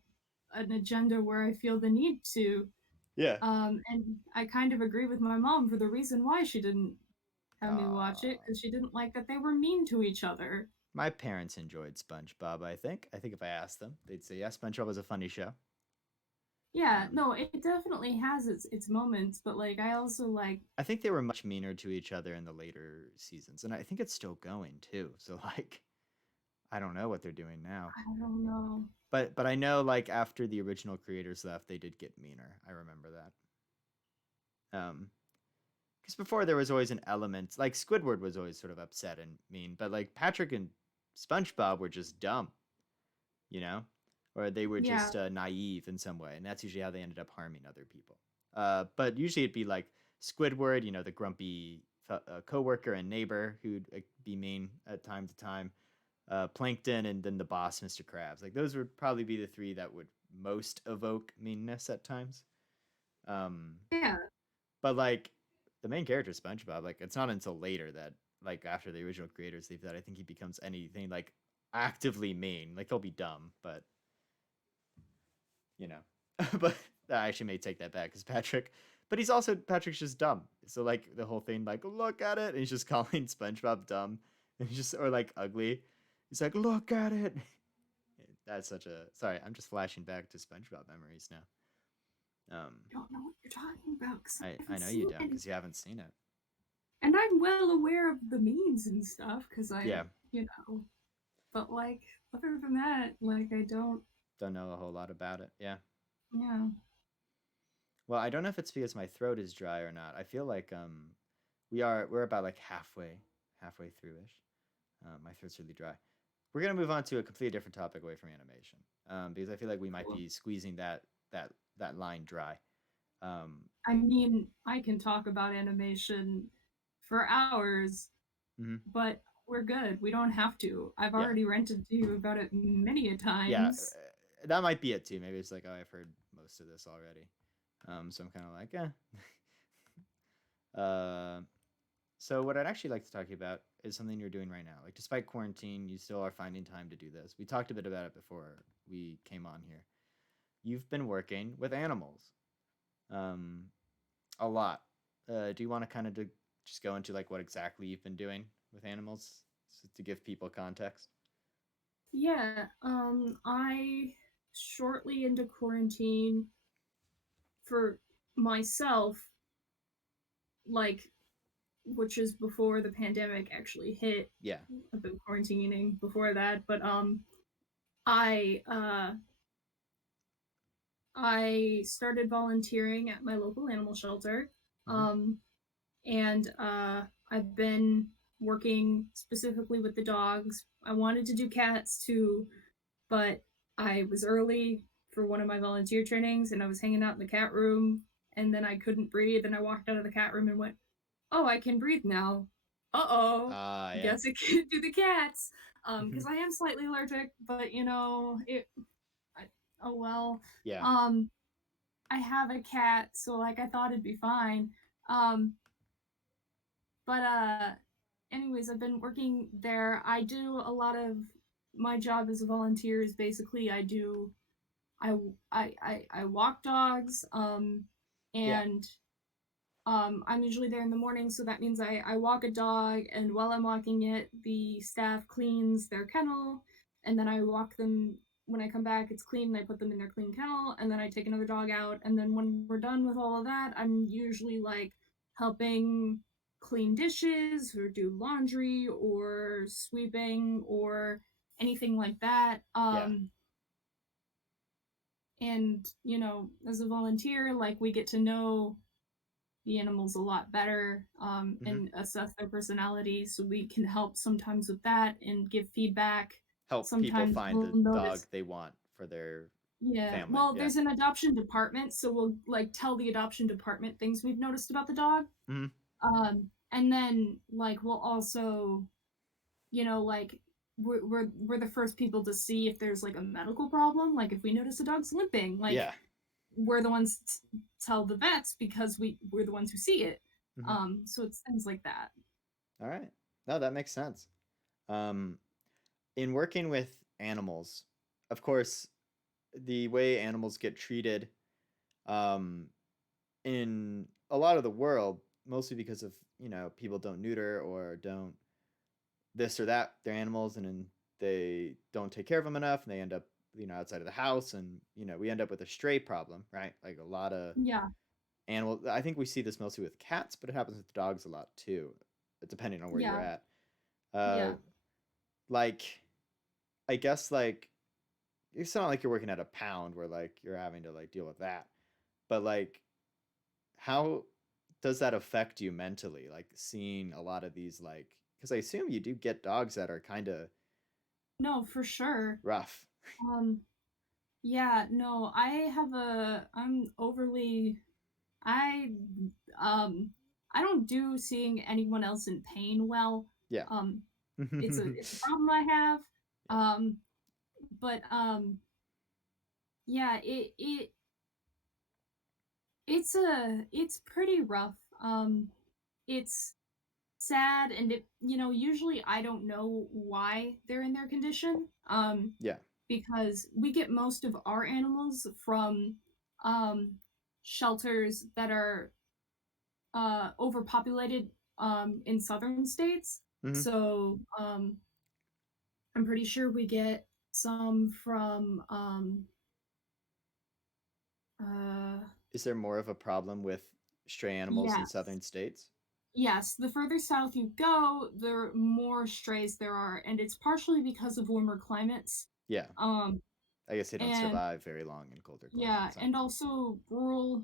agenda where I feel the need to. Yeah. And I kind of agree with my mom for the reason why she didn't have me watch it, Uh, because she didn't like that they were mean to each other. my parents enjoyed SpongeBob, I think. I think if I asked them, they'd say, yeah, SpongeBob was a funny show. Yeah, Um, no, it definitely has its moments, but like I also like I think they were much meaner to each other in the later seasons, and I think it's still going too. So like, I don't know what they're doing now, I don't know. but I know like after the original creators left, they did get meaner. I remember that. Because before there was always an element like Squidward was always sort of upset and mean, but like Patrick and SpongeBob were just dumb, you know, or they were Yeah, just naive in some way, and that's usually how they ended up harming other people. But usually it'd be like Squidward, the grumpy coworker and neighbor who'd be mean at time to time. Plankton, and then the boss, Mr. Krabs. Like those would probably be the three that would most evoke meanness at times. Um, yeah, but like the main character, SpongeBob, like it's not until later that like after the original creators leave that I think he becomes anything like actively mean. Like he'll be dumb, but you know. But I actually may take that back because but Patrick's just dumb. So like the whole thing, like look at it, and he's just calling SpongeBob dumb, and he's just or like ugly. He's like, look at it. That's such a sorry. I'm just flashing back to SpongeBob memories now. I don't know what you're talking about because I I haven't know you seen don't any. because you haven't seen it. And I'm well aware of the memes and stuff because Yeah, but like other than that, like I don't. don't know a whole lot about it. Yeah. Yeah, Well, I don't know if it's because my throat is dry or not. I feel like we're about like halfway through ish. My throat's really dry. We're gonna move on to a completely different topic away from animation, because I feel like we might cool. be squeezing that line dry. Um, I mean, I can talk about animation for hours, mhm. but we're good. We don't have to. I've Yeah, already ranted to you about it many a yeah, times. that might be it too. Maybe it's like, oh, I've heard most of this already. So I'm kind of like, Uh, so what I'd actually like to talk to you about is something you're doing right now. Like, despite quarantine, you still are finding time to do this. We talked a bit about it before we came on here. You've been working with animals, um, a lot. Do you want to kind of just go into like what exactly you've been doing with animals, to give people context? Yeah, I shortly into quarantine for myself, like, which is before the pandemic actually hit. Yeah. I've been quarantining before that, but I I started volunteering at my local animal shelter. Mm-hmm. Um, and I've been working specifically with the dogs. I wanted to do cats too, but I was early for one of my volunteer trainings and I was hanging out in the cat room and then I couldn't breathe and I walked out of the cat room and went, "Oh, I can breathe now. Uh-oh. Ah, yeah. Guess I can't do the cats." Mm-hmm. Because I am slightly allergic, but I, oh well. Yeah. Um I have a cat, so like I thought it'd be fine. Um but anyways, I've been working there. I do a lot of my job as a volunteer is basically I I walk dogs, Yeah. and I'm usually there in the morning, so that means I walk a dog, and while I'm walking it, the staff cleans their kennel, and then I walk them. When I come back, it's clean, and I put them in their clean kennel, and then I take another dog out, and then when we're done with all of that, I'm usually like helping clean dishes or do laundry or sweeping or anything like that. Yeah. And as a volunteer, like we get to know the animals a lot better, Mm-hmm. and assess their personality so we can help sometimes with that and give feedback. Help people Sometimes find we'll the dog notice. they want for their Yeah, family. well, Yeah. there's an adoption department, so we'll like tell the adoption department things we've noticed about the dog. Mm-hmm. And then like we'll also, like we're the first people to see if there's like a medical problem, like if we notice a dog's limping, like Yeah. we're the ones tell the vets because we're the ones who see it. Mm-hmm. So it's things like that. All right. No, that makes sense. Um, in working with animals, of course, the way animals get treated, um, in a lot of the world, mostly because of people don't neuter or don't this or that their animals, and then they don't take care of them enough, and they end up outside of the house, and we end up with a stray problem, right? Like a lot of Yeah, animal. I think we see this mostly with cats, but it happens with dogs a lot too, depending on where you're yeah, at. Uh, yeah. like I guess like it's not like you're working at a pound where like you're having to like deal with that, but like how does that affect you mentally? Like seeing a lot of these like because I assume you do get dogs that are kind of No, for sure. rough. Um, yeah, no, I'm overly, I, um, I don't do seeing anyone else in pain well. Yeah. Um, Yeah. it's a problem I have. Um, but yeah, it's pretty rough. It's sad, and usually I don't know why they're in their condition. Yeah. Because we get most of our animals from um shelters that are overpopulated in southern states. Hmm. So I'm pretty sure we get some from uh Is there more of a problem with stray animals in yes. southern states? Yes, the further south you go, the more strays there are, and it's partially because of warmer climates. Yeah. Um, I guess they don't and survive very long in colder yeah, climates, huh? and also rural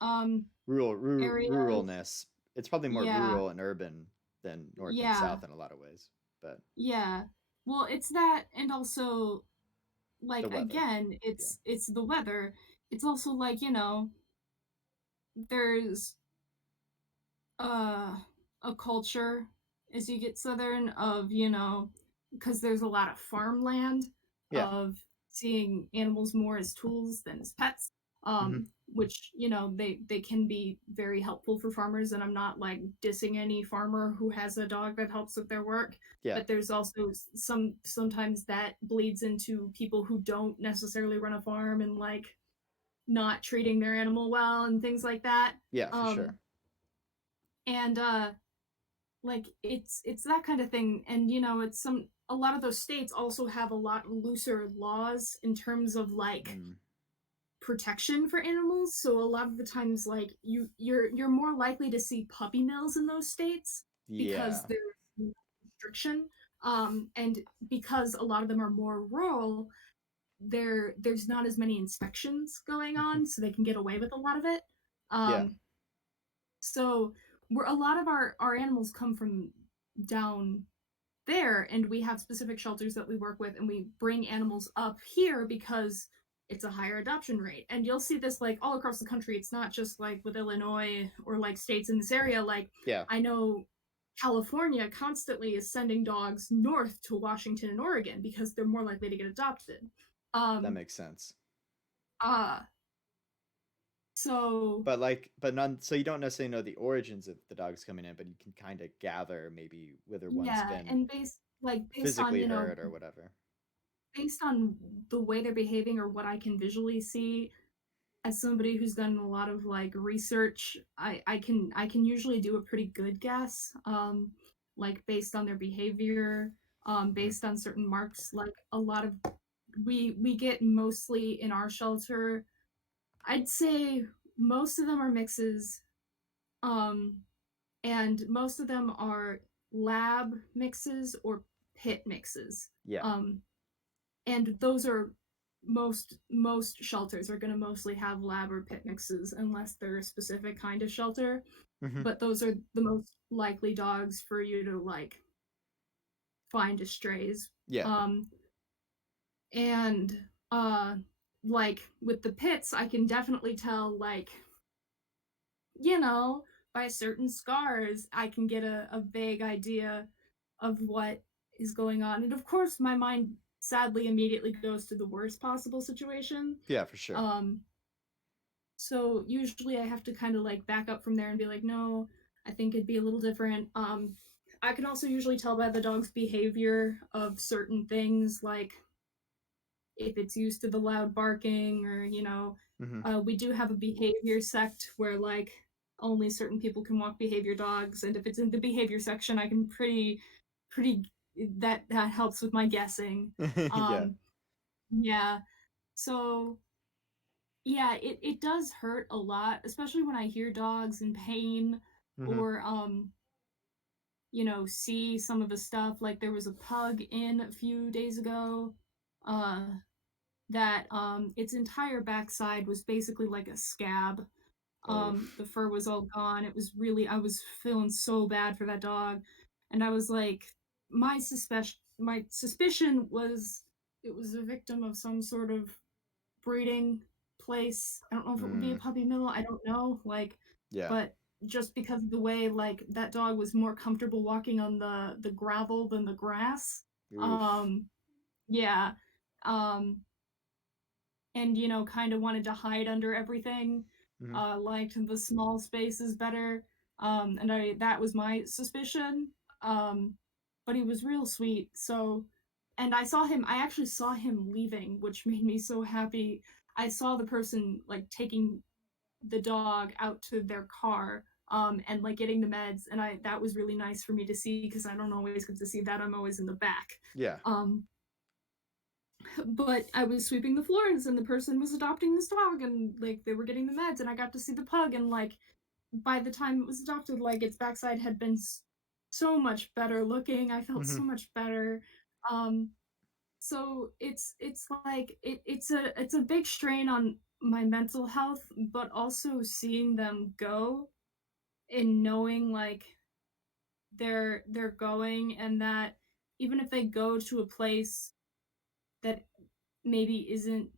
um areas. Ruralness. It's probably more Yeah, rural and urban than north and yeah, south in a lot of ways, but yeah. Well, it's that, and also the like weather. again, Yeah. it's the weather. It's also like there's uh a culture as you get southern of because there's a lot of farmland, Yeah. of seeing animals more as tools than as pets, Hmm. which they can be very helpful for farmers, and I'm not like dissing any farmer who has a dog that helps with their work, Yeah. but there's also sometimes that bleeds into people who don't necessarily run a farm and like not treating their animal well and things like that. Yeah, for um sure. and like it's that kind of thing. And it's a lot of those states also have a lot looser laws in terms of like Mm. protection for animals. So a lot of the times, like you're more likely to see puppy mills in those states because Yeah. there's restriction. And because a lot of them are more rural, there's not as many inspections going on, so they can get away with a lot of it. Yeah. um so we're a lot of our animals come from down there, and we have specific shelters that we work with, and we bring animals up here because it's a higher adoption rate. And you'll see this like all across the country. It's not just like with Illinois or like states in this area. Like Yeah. I know California constantly is sending dogs north to Washington and Oregon because they're more likely to get adopted. That um makes sense. uh so But like, but none. So you don't necessarily know the origins of the dogs coming in, but you can kind of gather maybe whether one's yeah, been and based on physically hurt or whatever. based on the way they're behaving or what I can visually see, as somebody who's done a lot of like research, I can usually do a pretty good guess, like based on their behavior, Hmm. based on certain marks. Like a lot of we get mostly in our shelter. I'd say most of them are mixes, um, and most of them are lab mixes or pit mixes. Yeah. Um, and those are most shelters are going to mostly have lab or pit mixes unless they're a specific kind of shelter. Hmm. But those are the most likely dogs for you to like find as strays. Yeah. um and uh like with the pits, I can definitely tell, like, you know by certain scars I can get a vague idea of what is going on. And of course my mind sadly immediately goes to the worst possible situation. Yeah, for sure. um so usually I have to kind of like back up from there and be like, no, I think it'd be a little different. I can also usually tell by the dog's behavior of certain things, like if it's used to the loud barking, or Hmm. we do have a behavior sect where like only certain people can walk behavior dogs, and if it's in the behavior section, I can pretty that helps with my guessing. Yeah. um yeah, so yeah, it does hurt a lot, especially when I hear dogs in pain, Hmm. or see some of the stuff. Like there was a pug in a few days ago, uh that its entire backside was basically like a scab. Oh. The fur was all gone. It was really, I was feeling so bad for that dog. And I was like, my suspicion was it was a victim of some sort of breeding place. I don't know if it would be a Mm. puppy mill. I don't know. Like, Yeah. but just because of the way like that dog was more comfortable walking on the gravel than the grass. Oof. Um, yeah. Um, and kind of wanted to hide under everything. Hmm. Liked the small spaces better. And I that was my suspicion. Um, but he was real sweet. So, and I actually saw him leaving, which made me so happy. I saw the person like taking the dog out to their car, and like getting the meds, and I that was really nice for me to see because I don't always get to see that. I'm always in the back. Yeah. Um, but I was sweeping the floors and the person was adopting this dog, and like they were getting the meds, and I got to see the pug, and like by the time it was adopted, like its backside had been so much better looking. I felt Hmm. so much better. Um so it's like it's a big strain on my mental health, but also seeing them go and knowing like they're going, and that even if they go to a place that maybe isn't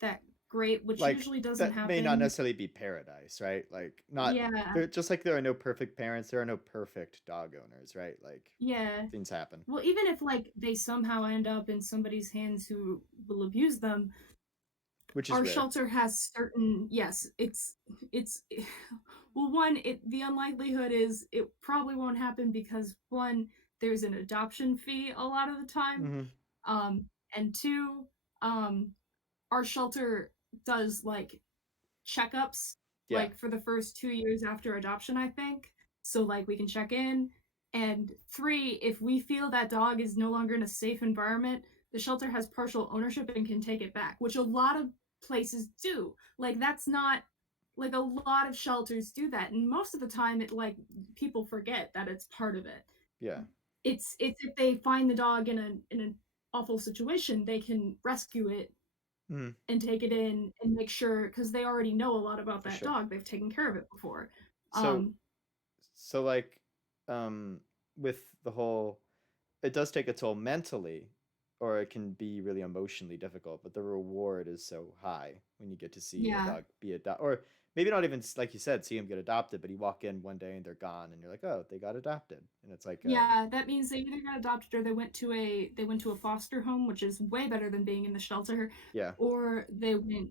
that great, which Like usually doesn't that may not happen. necessarily be paradise, right? Like not Yeah, there. Just like there are no perfect parents, there are no perfect dog owners, right? Like yeah. things happen, Well, even if like they somehow end up in somebody's hands who will abuse them, which is our rare. shelter has certain, yes, it's well, one, the unlikelihood is it probably won't happen because one, there's an adoption fee a lot of the time. Hmm. um and two, um our shelter does like checkups Yeah. like for the first 2 years after adoption, I think. So like we can check in. And 3, if we feel that dog is no longer in a safe environment, the shelter has partial ownership and can take it back, which a lot of places do. Like that's not like a lot of shelters do that, and most of the time it like people forget that it's part of it. Yeah. It's if they find the dog in an awful situation, they can rescue it Mhm. and take it in and make sure because they already know a lot about For that sure. dog. They've taken care of it before. So Um, so like um with the whole, it does take a toll mentally, or it can be really emotionally difficult, but the reward is so high when you get to see a yeah, dog be adopted, or maybe not even like you said, see him get adopted, but you walk in one day and they're gone and you're like, oh, they got adopted. And it's like yeah, that means they either got adopted or they went to a foster home, which is way better than being in the shelter, yeah, or they went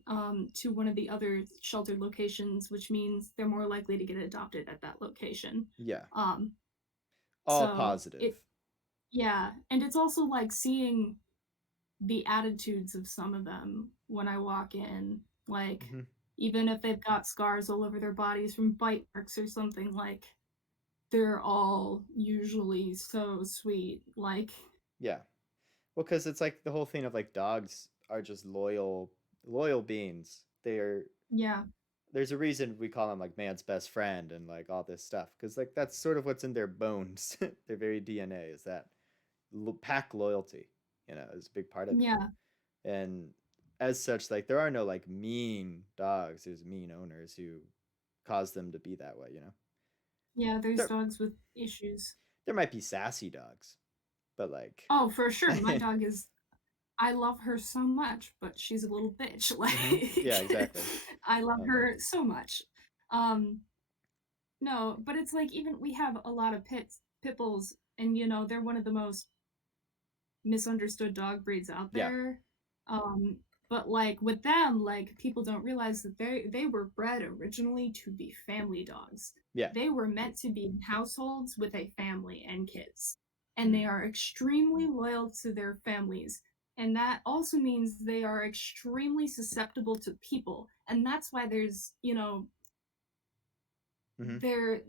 to one of the other sheltered locations, which means they're more likely to get adopted at that location. yeah, Um, all so positive. it yeah, and it's also like seeing the attitudes of some of them when I walk in, like Hmm. even if they've got scars all over their bodies from bite marks or something, like they're all usually so sweet. Like, Yeah, well, because it's like the whole thing of like dogs are just loyal beings. They're, yeah, there's a reason we call them like man's best friend and like all this stuff, because like that's sort of what's in their bones. Their very DNA is that pack loyalty, is a big part of it. yeah, And as such, like there are no like mean dogs. There's mean owners who cause them to be that way. yeah, there's There dogs with issues. there might be sassy dogs, but like, Oh, for sure. My dog is, I love her so much, but she's a little bitch. yeah, Like, exactly. I love Um, her so much. Um, no, but it's like even we have a lot of pit bulls, and they're one of the most misunderstood dog breeds out yeah. there. Um, but like with them, like people don't realize that they were bred originally to be family dogs. Yeah. They were meant to be in households with a family and kids. And Mm. they are extremely loyal to their families. And that also means they are extremely susceptible to people. And that's why Hmm. there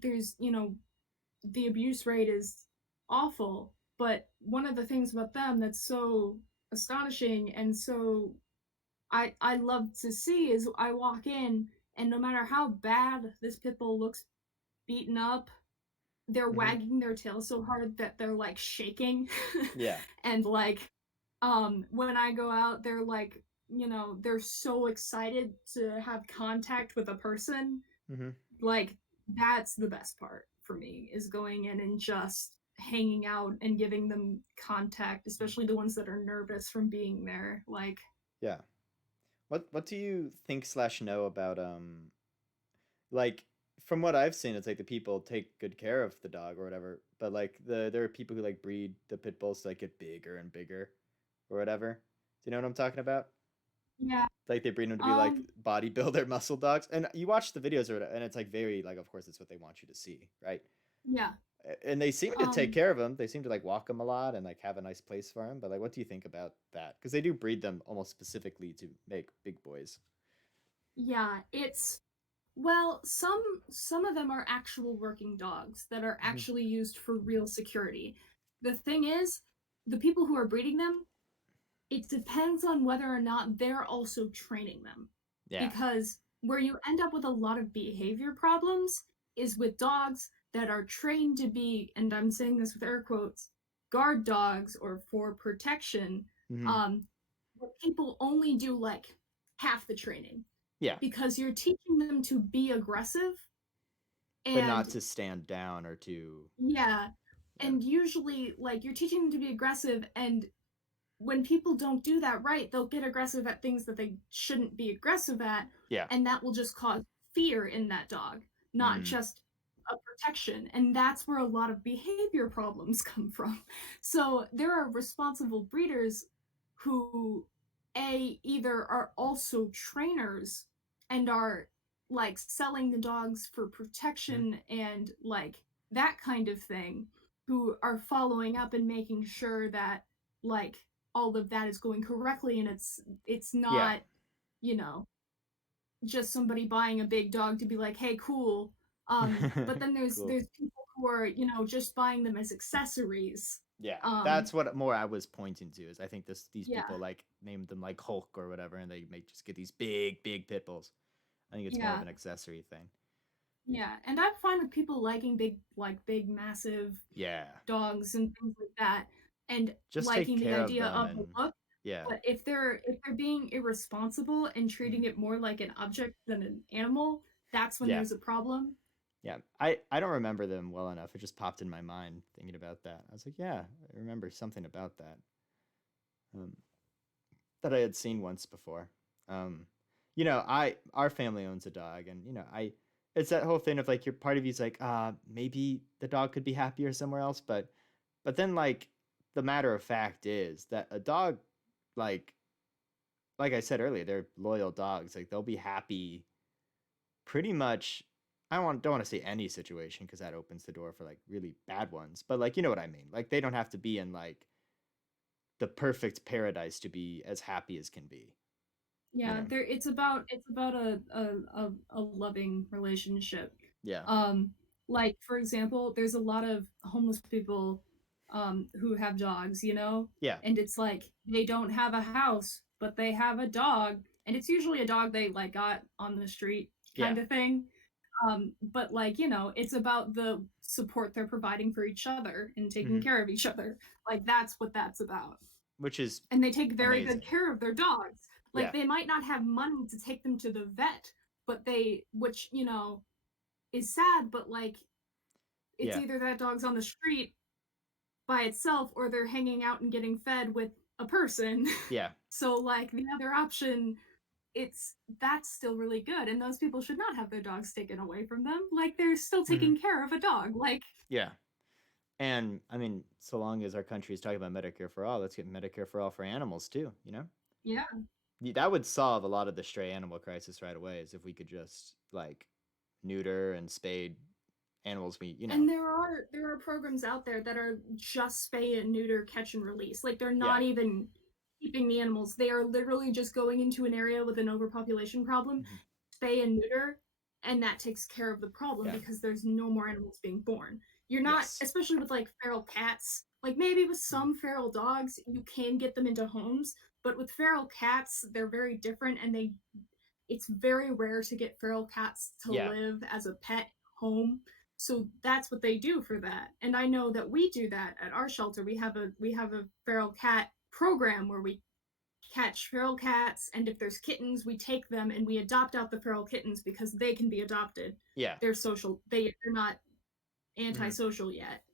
there's, the abuse rate is awful, but one of the things about them that's so astonishing and so I love to see is I walk in and no matter how bad this pit bull looks beaten up, they're Hmm. wagging their tail so hard that they're like shaking. Yeah. And like when I go out they're like, they're so excited to have contact with a person. Hmm. Like that's the best part for me is going in and just hanging out and giving them contact, especially the ones that are nervous from being there. Like, Yeah. What do you think slash know about like, from what I've seen, it's like the people take good care of the dog or whatever, but like there are people who like breed the pit bulls to like get bigger and bigger or whatever. Do you know what I'm talking about? yeah, Like they breed them to be like um, bodybuilder muscle dogs, and you watch the videos or whatever, and it's like very like, of course it's what they want you to see, right? yeah, And they seem to take um, care of them. They seem to like walk them a lot and like have a nice place for them. But like, what do you think about that? Because they do breed them almost specifically to make big boys. yeah. Well, some of them are actual working dogs that are Hmm. actually used for real security. The thing is, the people who are breeding them, it depends on whether or not they're also training them. Yeah. Because where you end up with a lot of behavior problems is with dogs that are trained to be, and I'm saying this with air quotes, guard dogs or for protection, Hmm. um, where people only do like half the training Yeah. because you're teaching them to be aggressive But not and to stand down or to. yeah, Yeah. and usually like you're teaching them to be aggressive and when people don't do that right, they'll get aggressive at things that they shouldn't be aggressive at, Yeah. and that will just cause fear in that dog, not Mm. just a protection. And that's where a lot of behavior problems come from. So there are responsible breeders who, either are also trainers and are like selling the dogs for Hmm. protection and like that kind of thing, who are following up and making sure that like all of that is going correctly and it's Yeah. not you know just somebody buying a big dog to be like hey cool. But then there's Cool. people or just buying them as accessories. Yeah, Um, that's what more I was pointing to. Is I think these people yeah, like name them like Hulk or whatever, and they make just get these big pit bulls. I think it's more of yeah, an accessory thing. yeah, and I'm fine with people liking big, massive Yeah, dogs and things like that, and just take liking the care of idea them, of the and look. yeah, But if they're being irresponsible and mhm. treating it more like an object than an animal, that's when Yeah, there's a problem. yeah. I don't remember them well enough. It just popped in my mind thinking about that. I was like, yeah, I remember something about that. Um, that I had seen once before. Um, I our family owns a dog, and I it's that whole thing of like your part of you's like, maybe the dog could be happier somewhere else, but then like the matter of fact is that a dog, like like I said earlier, they're loyal dogs. Like they'll be happy pretty much. I don't want to say any situation because that opens the door for like really bad ones. But like you know what I mean. Like they don't have to be in like the perfect paradise to be as happy as can be. You Yeah, know. it's about a loving relationship. Yeah. Um, like for example, there's a lot of homeless people who have dogs, Yeah. and it's like they don't have a house, but they have a dog, and it's usually a dog they like got on the street Yeah. kind of thing. But like, it's about the support they're providing for each other and taking Hmm. care of each other. Like that's what that's about. Which is And they take very good amazing. care of their dogs. Like Yeah. they might not have money to take them to the vet, but which is sad, but like it's Yeah. either that dog's on the street by itself or they're hanging out and getting fed with a person. Yeah. So like the other option, that's still really good, and those people should not have their dogs taken away from them. Like they're still Hmm. taking care of a dog. Like Yeah. And I mean, so long as our country is talking about Medicare for all, let's get Medicare for all for animals too. yeah. That would solve a lot of the stray animal crisis right away. Is if we could just like neuter and spade animals. And there are programs out there that are just spay and neuter, catch and release. Like they're Yeah. not even keeping the animals. They are literally just going into an area with an overpopulation problem, Hmm. spay and neuter, and that takes care of the problem Yeah. because there's no more animals being born. You're not, Yes. especially with like feral cats. Like maybe with Hmm. some feral dogs, you can get them into homes, but with feral cats, they're very different, and it's very rare to get feral cats to Yeah. live as a pet home. So that's what they do for that. And I know that we do that at our shelter. We have a feral cat program where we catch feral cats, and if there's kittens, we take them and we adopt out the feral kittens because they can be adopted. Yeah. They're social. They're not Hmm. antisocial yet.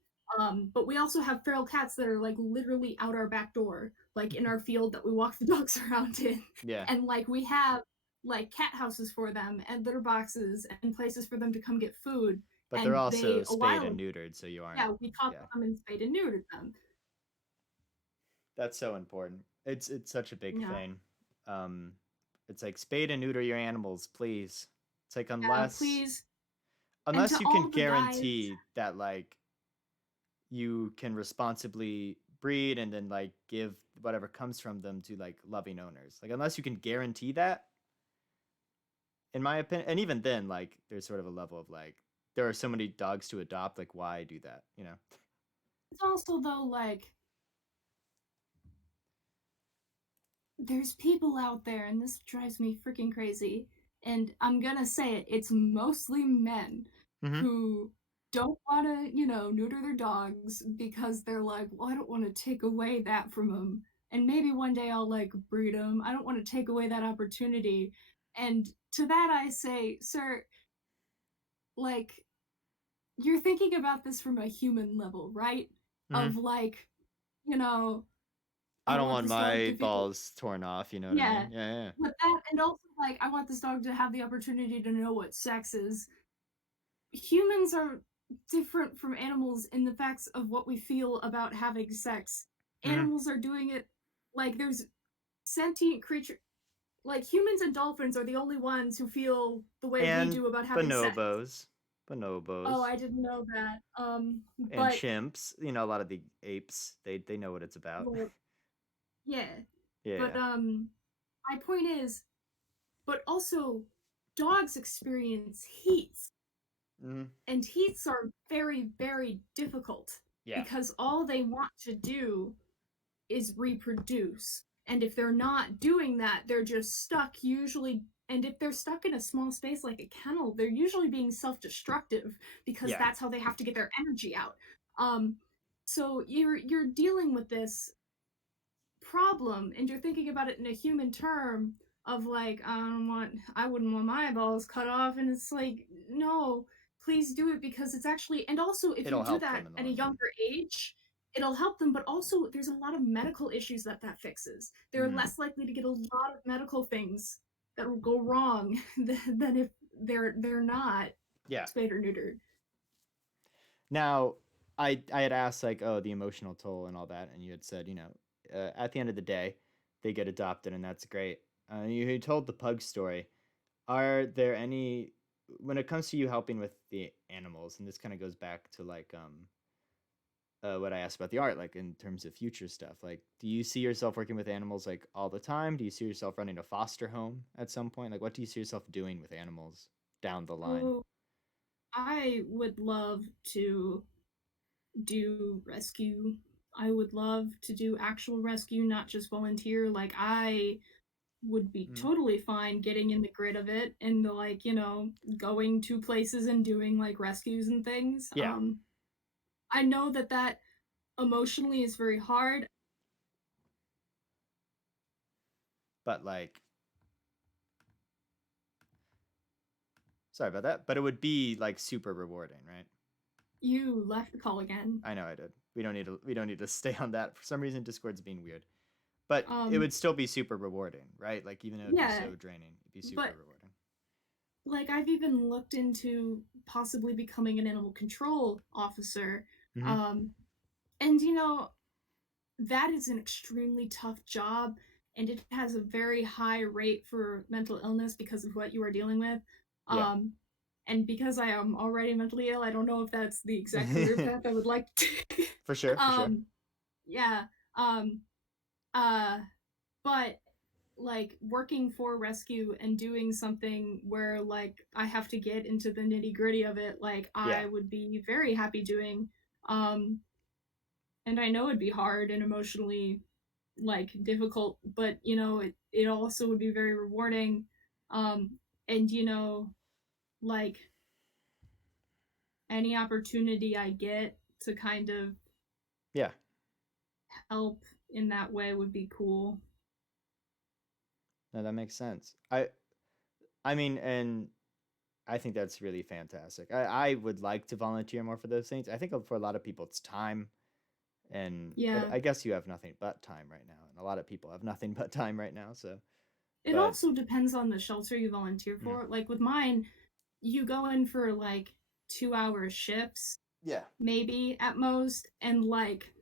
But we also have feral cats that are like literally out our back door, like in our field that we walk the dogs around in. Yeah. And like we have like cat houses for them and litter boxes and places for them to come get food. But they're And also they a spayed while and ago, neutered, so you aren't. yeah, we caught Yeah. them and spayed and neutered them. That's so important. It's such a big Yeah, thing. Um, it's like spade and neuter your animals, please. It's like yeah, unless please. And unless to you can all the guys, guarantee that like you can responsibly breed and then like give whatever comes from them to like loving owners. Like unless you can guarantee that, in my opinion, and even then, like there's sort of a level of like there are so many dogs to adopt. Like why do that? it's also though like there's people out there, and this drives me freaking crazy. And I'm gonna say it, it's mostly men Mm-hmm. who don't want to, neuter their dogs because they're like, well, I don't want to take away that from them. And maybe one day I'll like breed them. I don't want to take away that opportunity. And to that I say, sir, like, you're thinking about this from a human level, right? Mm-hmm. Of like, you know, I I don't want want this dog my to feel. balls torn off. You know what I Yeah. mean? Yeah, yeah. But that, and also like I want this dog to have the opportunity to know what sex is. Humans are different from animals in the facts of what we feel about having sex. Mm-hmm. Animals are doing it like there's sentient creature like humans and dolphins are the only ones who feel the way we And do about having sex. bonobos, Oh, bonobos, I didn't know that. and But chimps. A lot of the apes. They know what it's about. well, yeah. Yeah, But yeah. my point is, but also dogs experience heat. Mhm. And heats are very, very difficult Yeah. because all they want to do is reproduce. And if they're not doing that, they're just stuck usually. And if they're stuck in a small space like a kennel, they're usually being self-destructive because Yeah. that's how they have to get their energy out. Um, so you're dealing with this problem and you're thinking about it in a human term of like I wouldn't want my eyeballs cut off, and it's like, no, please do it, because it's actually, and also if you It'll do help that them in the at a long run. younger age, it'll help them, but also there's a lot of medical issues that fixes. They're Mm. less likely to get a lot of medical things that will go wrong than if they're not Yeah. spayed or neutered. Now, I had asked like, oh, the emotional toll and all that, and you had said, at the end of the day, they get adopted, and that's great. You told the pug story. Are there any, when it comes to you helping with the animals, and this kind of goes back to like what I asked about the art, like in terms of future stuff, like, do you see yourself working with animals like all the time? Do you see yourself running a foster home at some point? Like, what do you see yourself doing with animals down the line? So I would love to do rescue. I would love to do actual rescue, not just volunteer. Like, I would be Mm. totally fine getting in the grid of it and the, like, going to places and doing like rescues and things. Yeah, I know that emotionally is very hard. but like, sorry about that, but it would be like super rewarding, right? You left the call again. I know I did. We don't need to stay on that. For some reason Discord's being weird. But it Um, would still be super rewarding, right? Like even though it'd be yeah, so draining, it'd be super but rewarding. like I've even looked into possibly becoming an animal control officer. Mm-hmm. Um, and that is an extremely tough job, and it has a very high rate for mental illness because of what you are dealing with. Yeah. Um, and because I am already mentally ill, I don't know if that's the exact career path I would like to take. For sure, for sure. Yeah. Um, uh, but like working for rescue and doing something where like I have to get into the nitty gritty of it, like Yeah. I would be very happy doing. Um, and I know it'd be hard and emotionally like difficult, but it also would be very rewarding. um and like any opportunity I get to kind of Yeah. help in that way would be cool. No, that makes sense. I mean, and I think that's really fantastic. I would like to volunteer more for those things. I think for a lot of people it's time, but Yeah, I guess you have nothing but time right now, and a lot of people have nothing but time right now. So, it but also depends on the shelter you volunteer mm, for. Like with mine, you go in for like 2 hour shifts yeah, maybe at most, and like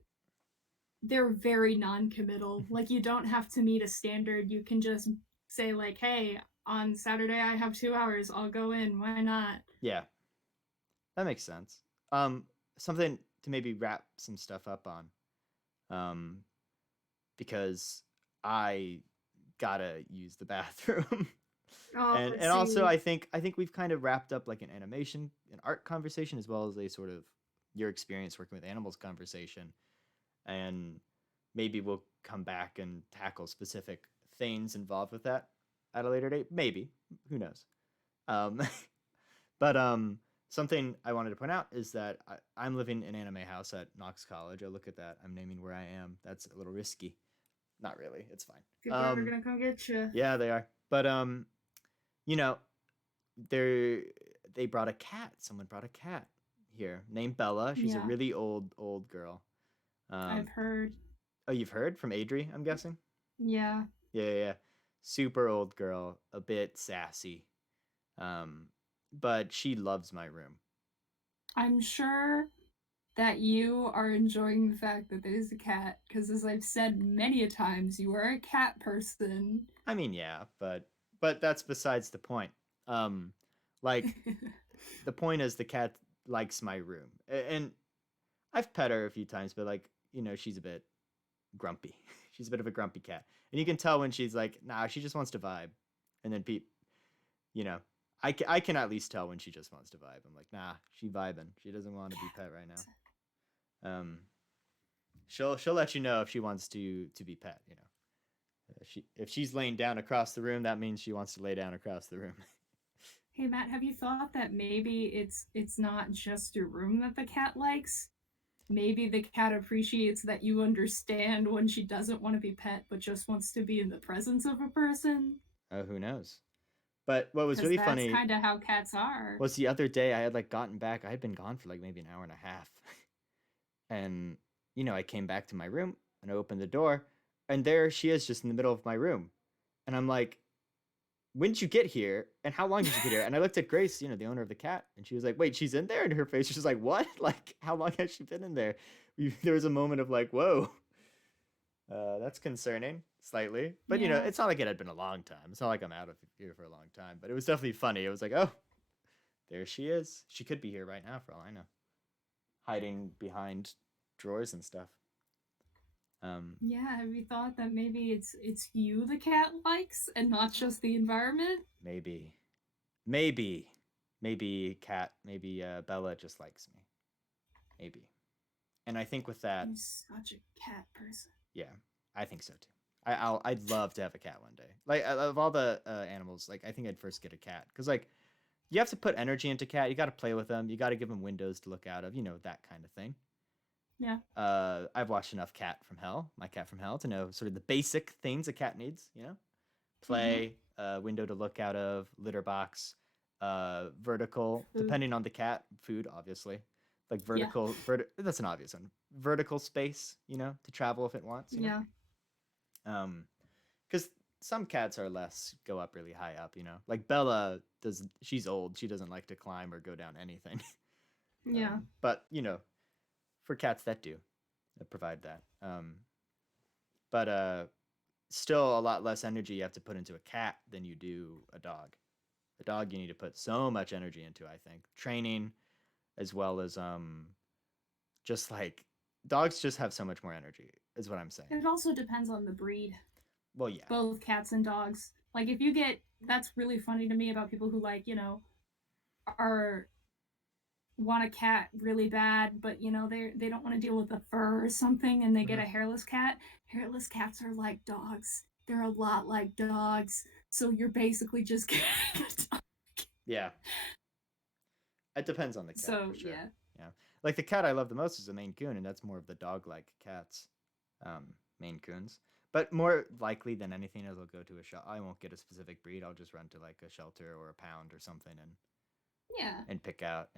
they're very non-committal. Like you don't have to meet a standard. You can just say like, "Hey, on Saturday I have 2 hours. I'll go in. Why not?" yeah, that makes sense. Um, Something to maybe wrap some stuff up on, um, because I gotta use the bathroom. Oh, And let's also see. I think we've kind of wrapped up like an animation an art conversation as well as a sort of your experience working with animals conversation, and maybe we'll come back and tackle specific things involved with that at a later date, maybe, who knows. um but something I wanted to point out is that I'm living in Anime House at Knox College. I look at that, I'm naming where I am. That's a little risky. Not really, it's fine. People are gonna come get you. Yeah, they are. But you know they they brought a cat. Someone brought a cat here named Bella. She's a Yeah, really old girl. Um, I've heard. oh, you've heard from Adri, I'm guessing. Yeah, Yeah, yeah, yeah. Super old girl, a bit sassy. Um, but she loves my room. I'm sure that you are enjoying the fact that there's a cat, because as I've said many a times, you are a cat person. I mean, yeah, but that's besides the point. Um, like the point is the cat likes my room, and I've pet her a few times, but like she's a bit grumpy. She's a bit of a grumpy cat, and you can tell when she's like, nah, she just wants to vibe. And then Pete, you know, I can at least tell when she just wants to vibe. I'm like, nah, she vibing. She doesn't want to be pet right now. She'll let you know if she wants to be pet. You know, if she's laying down across the room, that means she wants to lay down across the room. Hey Matt, have you thought that maybe it's not just your room that the cat likes? Maybe the cat appreciates that you understand when she doesn't want to be pet but just wants to be in the presence of a person. Who knows? But what was Because really that's funny kind of how cats are. was the other day I had like gotten back. I had been gone for like maybe an hour and a half, and you know I came back to my room and I opened the door, and there she is just in the middle of my room, and I'm like, when did you get here? And how long did you get here? And I looked at Grace, you know, the owner of the cat, and she was like, wait, she's in there? And her face was just like, what? Like, how long has she been in there? There was a moment of like, whoa, that's concerning slightly. But, you know, Yeah. it's not like it had been a long time. It's not like I'm out of here for a long time. But it was definitely funny. It was like, oh, there she is. She could be here right now for all I know. Hiding behind drawers and stuff. Yeah, have you thought that maybe it's you the cat likes and not just the environment? Maybe Cat, maybe Bella just likes me. Maybe. And I think with that, You're such a cat person. yeah, I think so too. I'd love to have a cat one day. Like of all the animals, like I think I'd first get a cat because like you have to put energy into cat. You got to play with them. You got to give them windows to look out of. You know, that kind of thing. Yeah. I've watched enough My Cat from Hell, to know sort of the basic things a cat needs. You know, play, window to look out of, litter box, vertical, Food. depending on the cat, food, obviously. Like vertical, that's an obvious one. Vertical space, you know, to travel if it wants. You know? Yeah. Because some cats are less go up really high up. You know, like Bella does. She's old. She doesn't like to climb or go down anything. Yeah. But you know, for cats that do, that provide that. But still a lot less energy you have to put into a cat than you do a dog. A dog you need to put so much energy into, I think. Training, as well as just like dogs just have so much more energy, is what I'm saying. It also depends on the breed. Well, yeah. Both cats and dogs. Like if you get that's really funny to me about people who like, you know, are want a cat really bad, but you know, they don't want to deal with the fur or something and they get a hairless cat. Hairless cats are like dogs. They're a lot like dogs. So you're basically just getting a dog. Yeah. It depends on the cat. So for sure. yeah. Like the cat I love the most is a Maine Coon, and that's more of the dog-like cats, Maine Coons. But more likely than anything, it'll go to a shelter. I won't get a specific breed. I'll just run to like a shelter or a pound or something, and pick up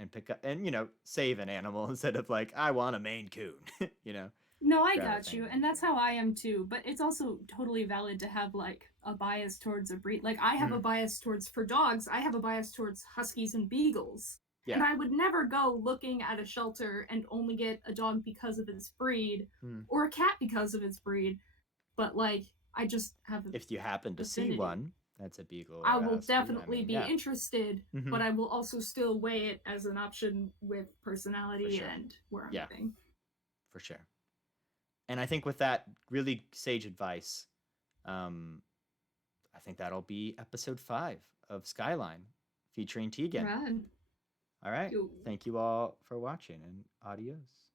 and you know, save an animal instead of like I want a Maine Coon. You know. No, I got you. And that's how I am too. But it's also totally valid to have like a bias towards a breed. Like I have a bias towards, for dogs, I have a bias towards huskies and beagles. Yeah. And I would never go looking at a shelter and only get a dog because of its breed or a cat because of its breed. But like I just have if you happen to see one that's a beagle, I will definitely be interested, but I will also still weigh it as an option with personality and where I'm living. For sure. And I think with that really sage advice, I think that'll be episode 5 of SKYLINE featuring Teagan. Right. All right. Thank you all for watching, and adios.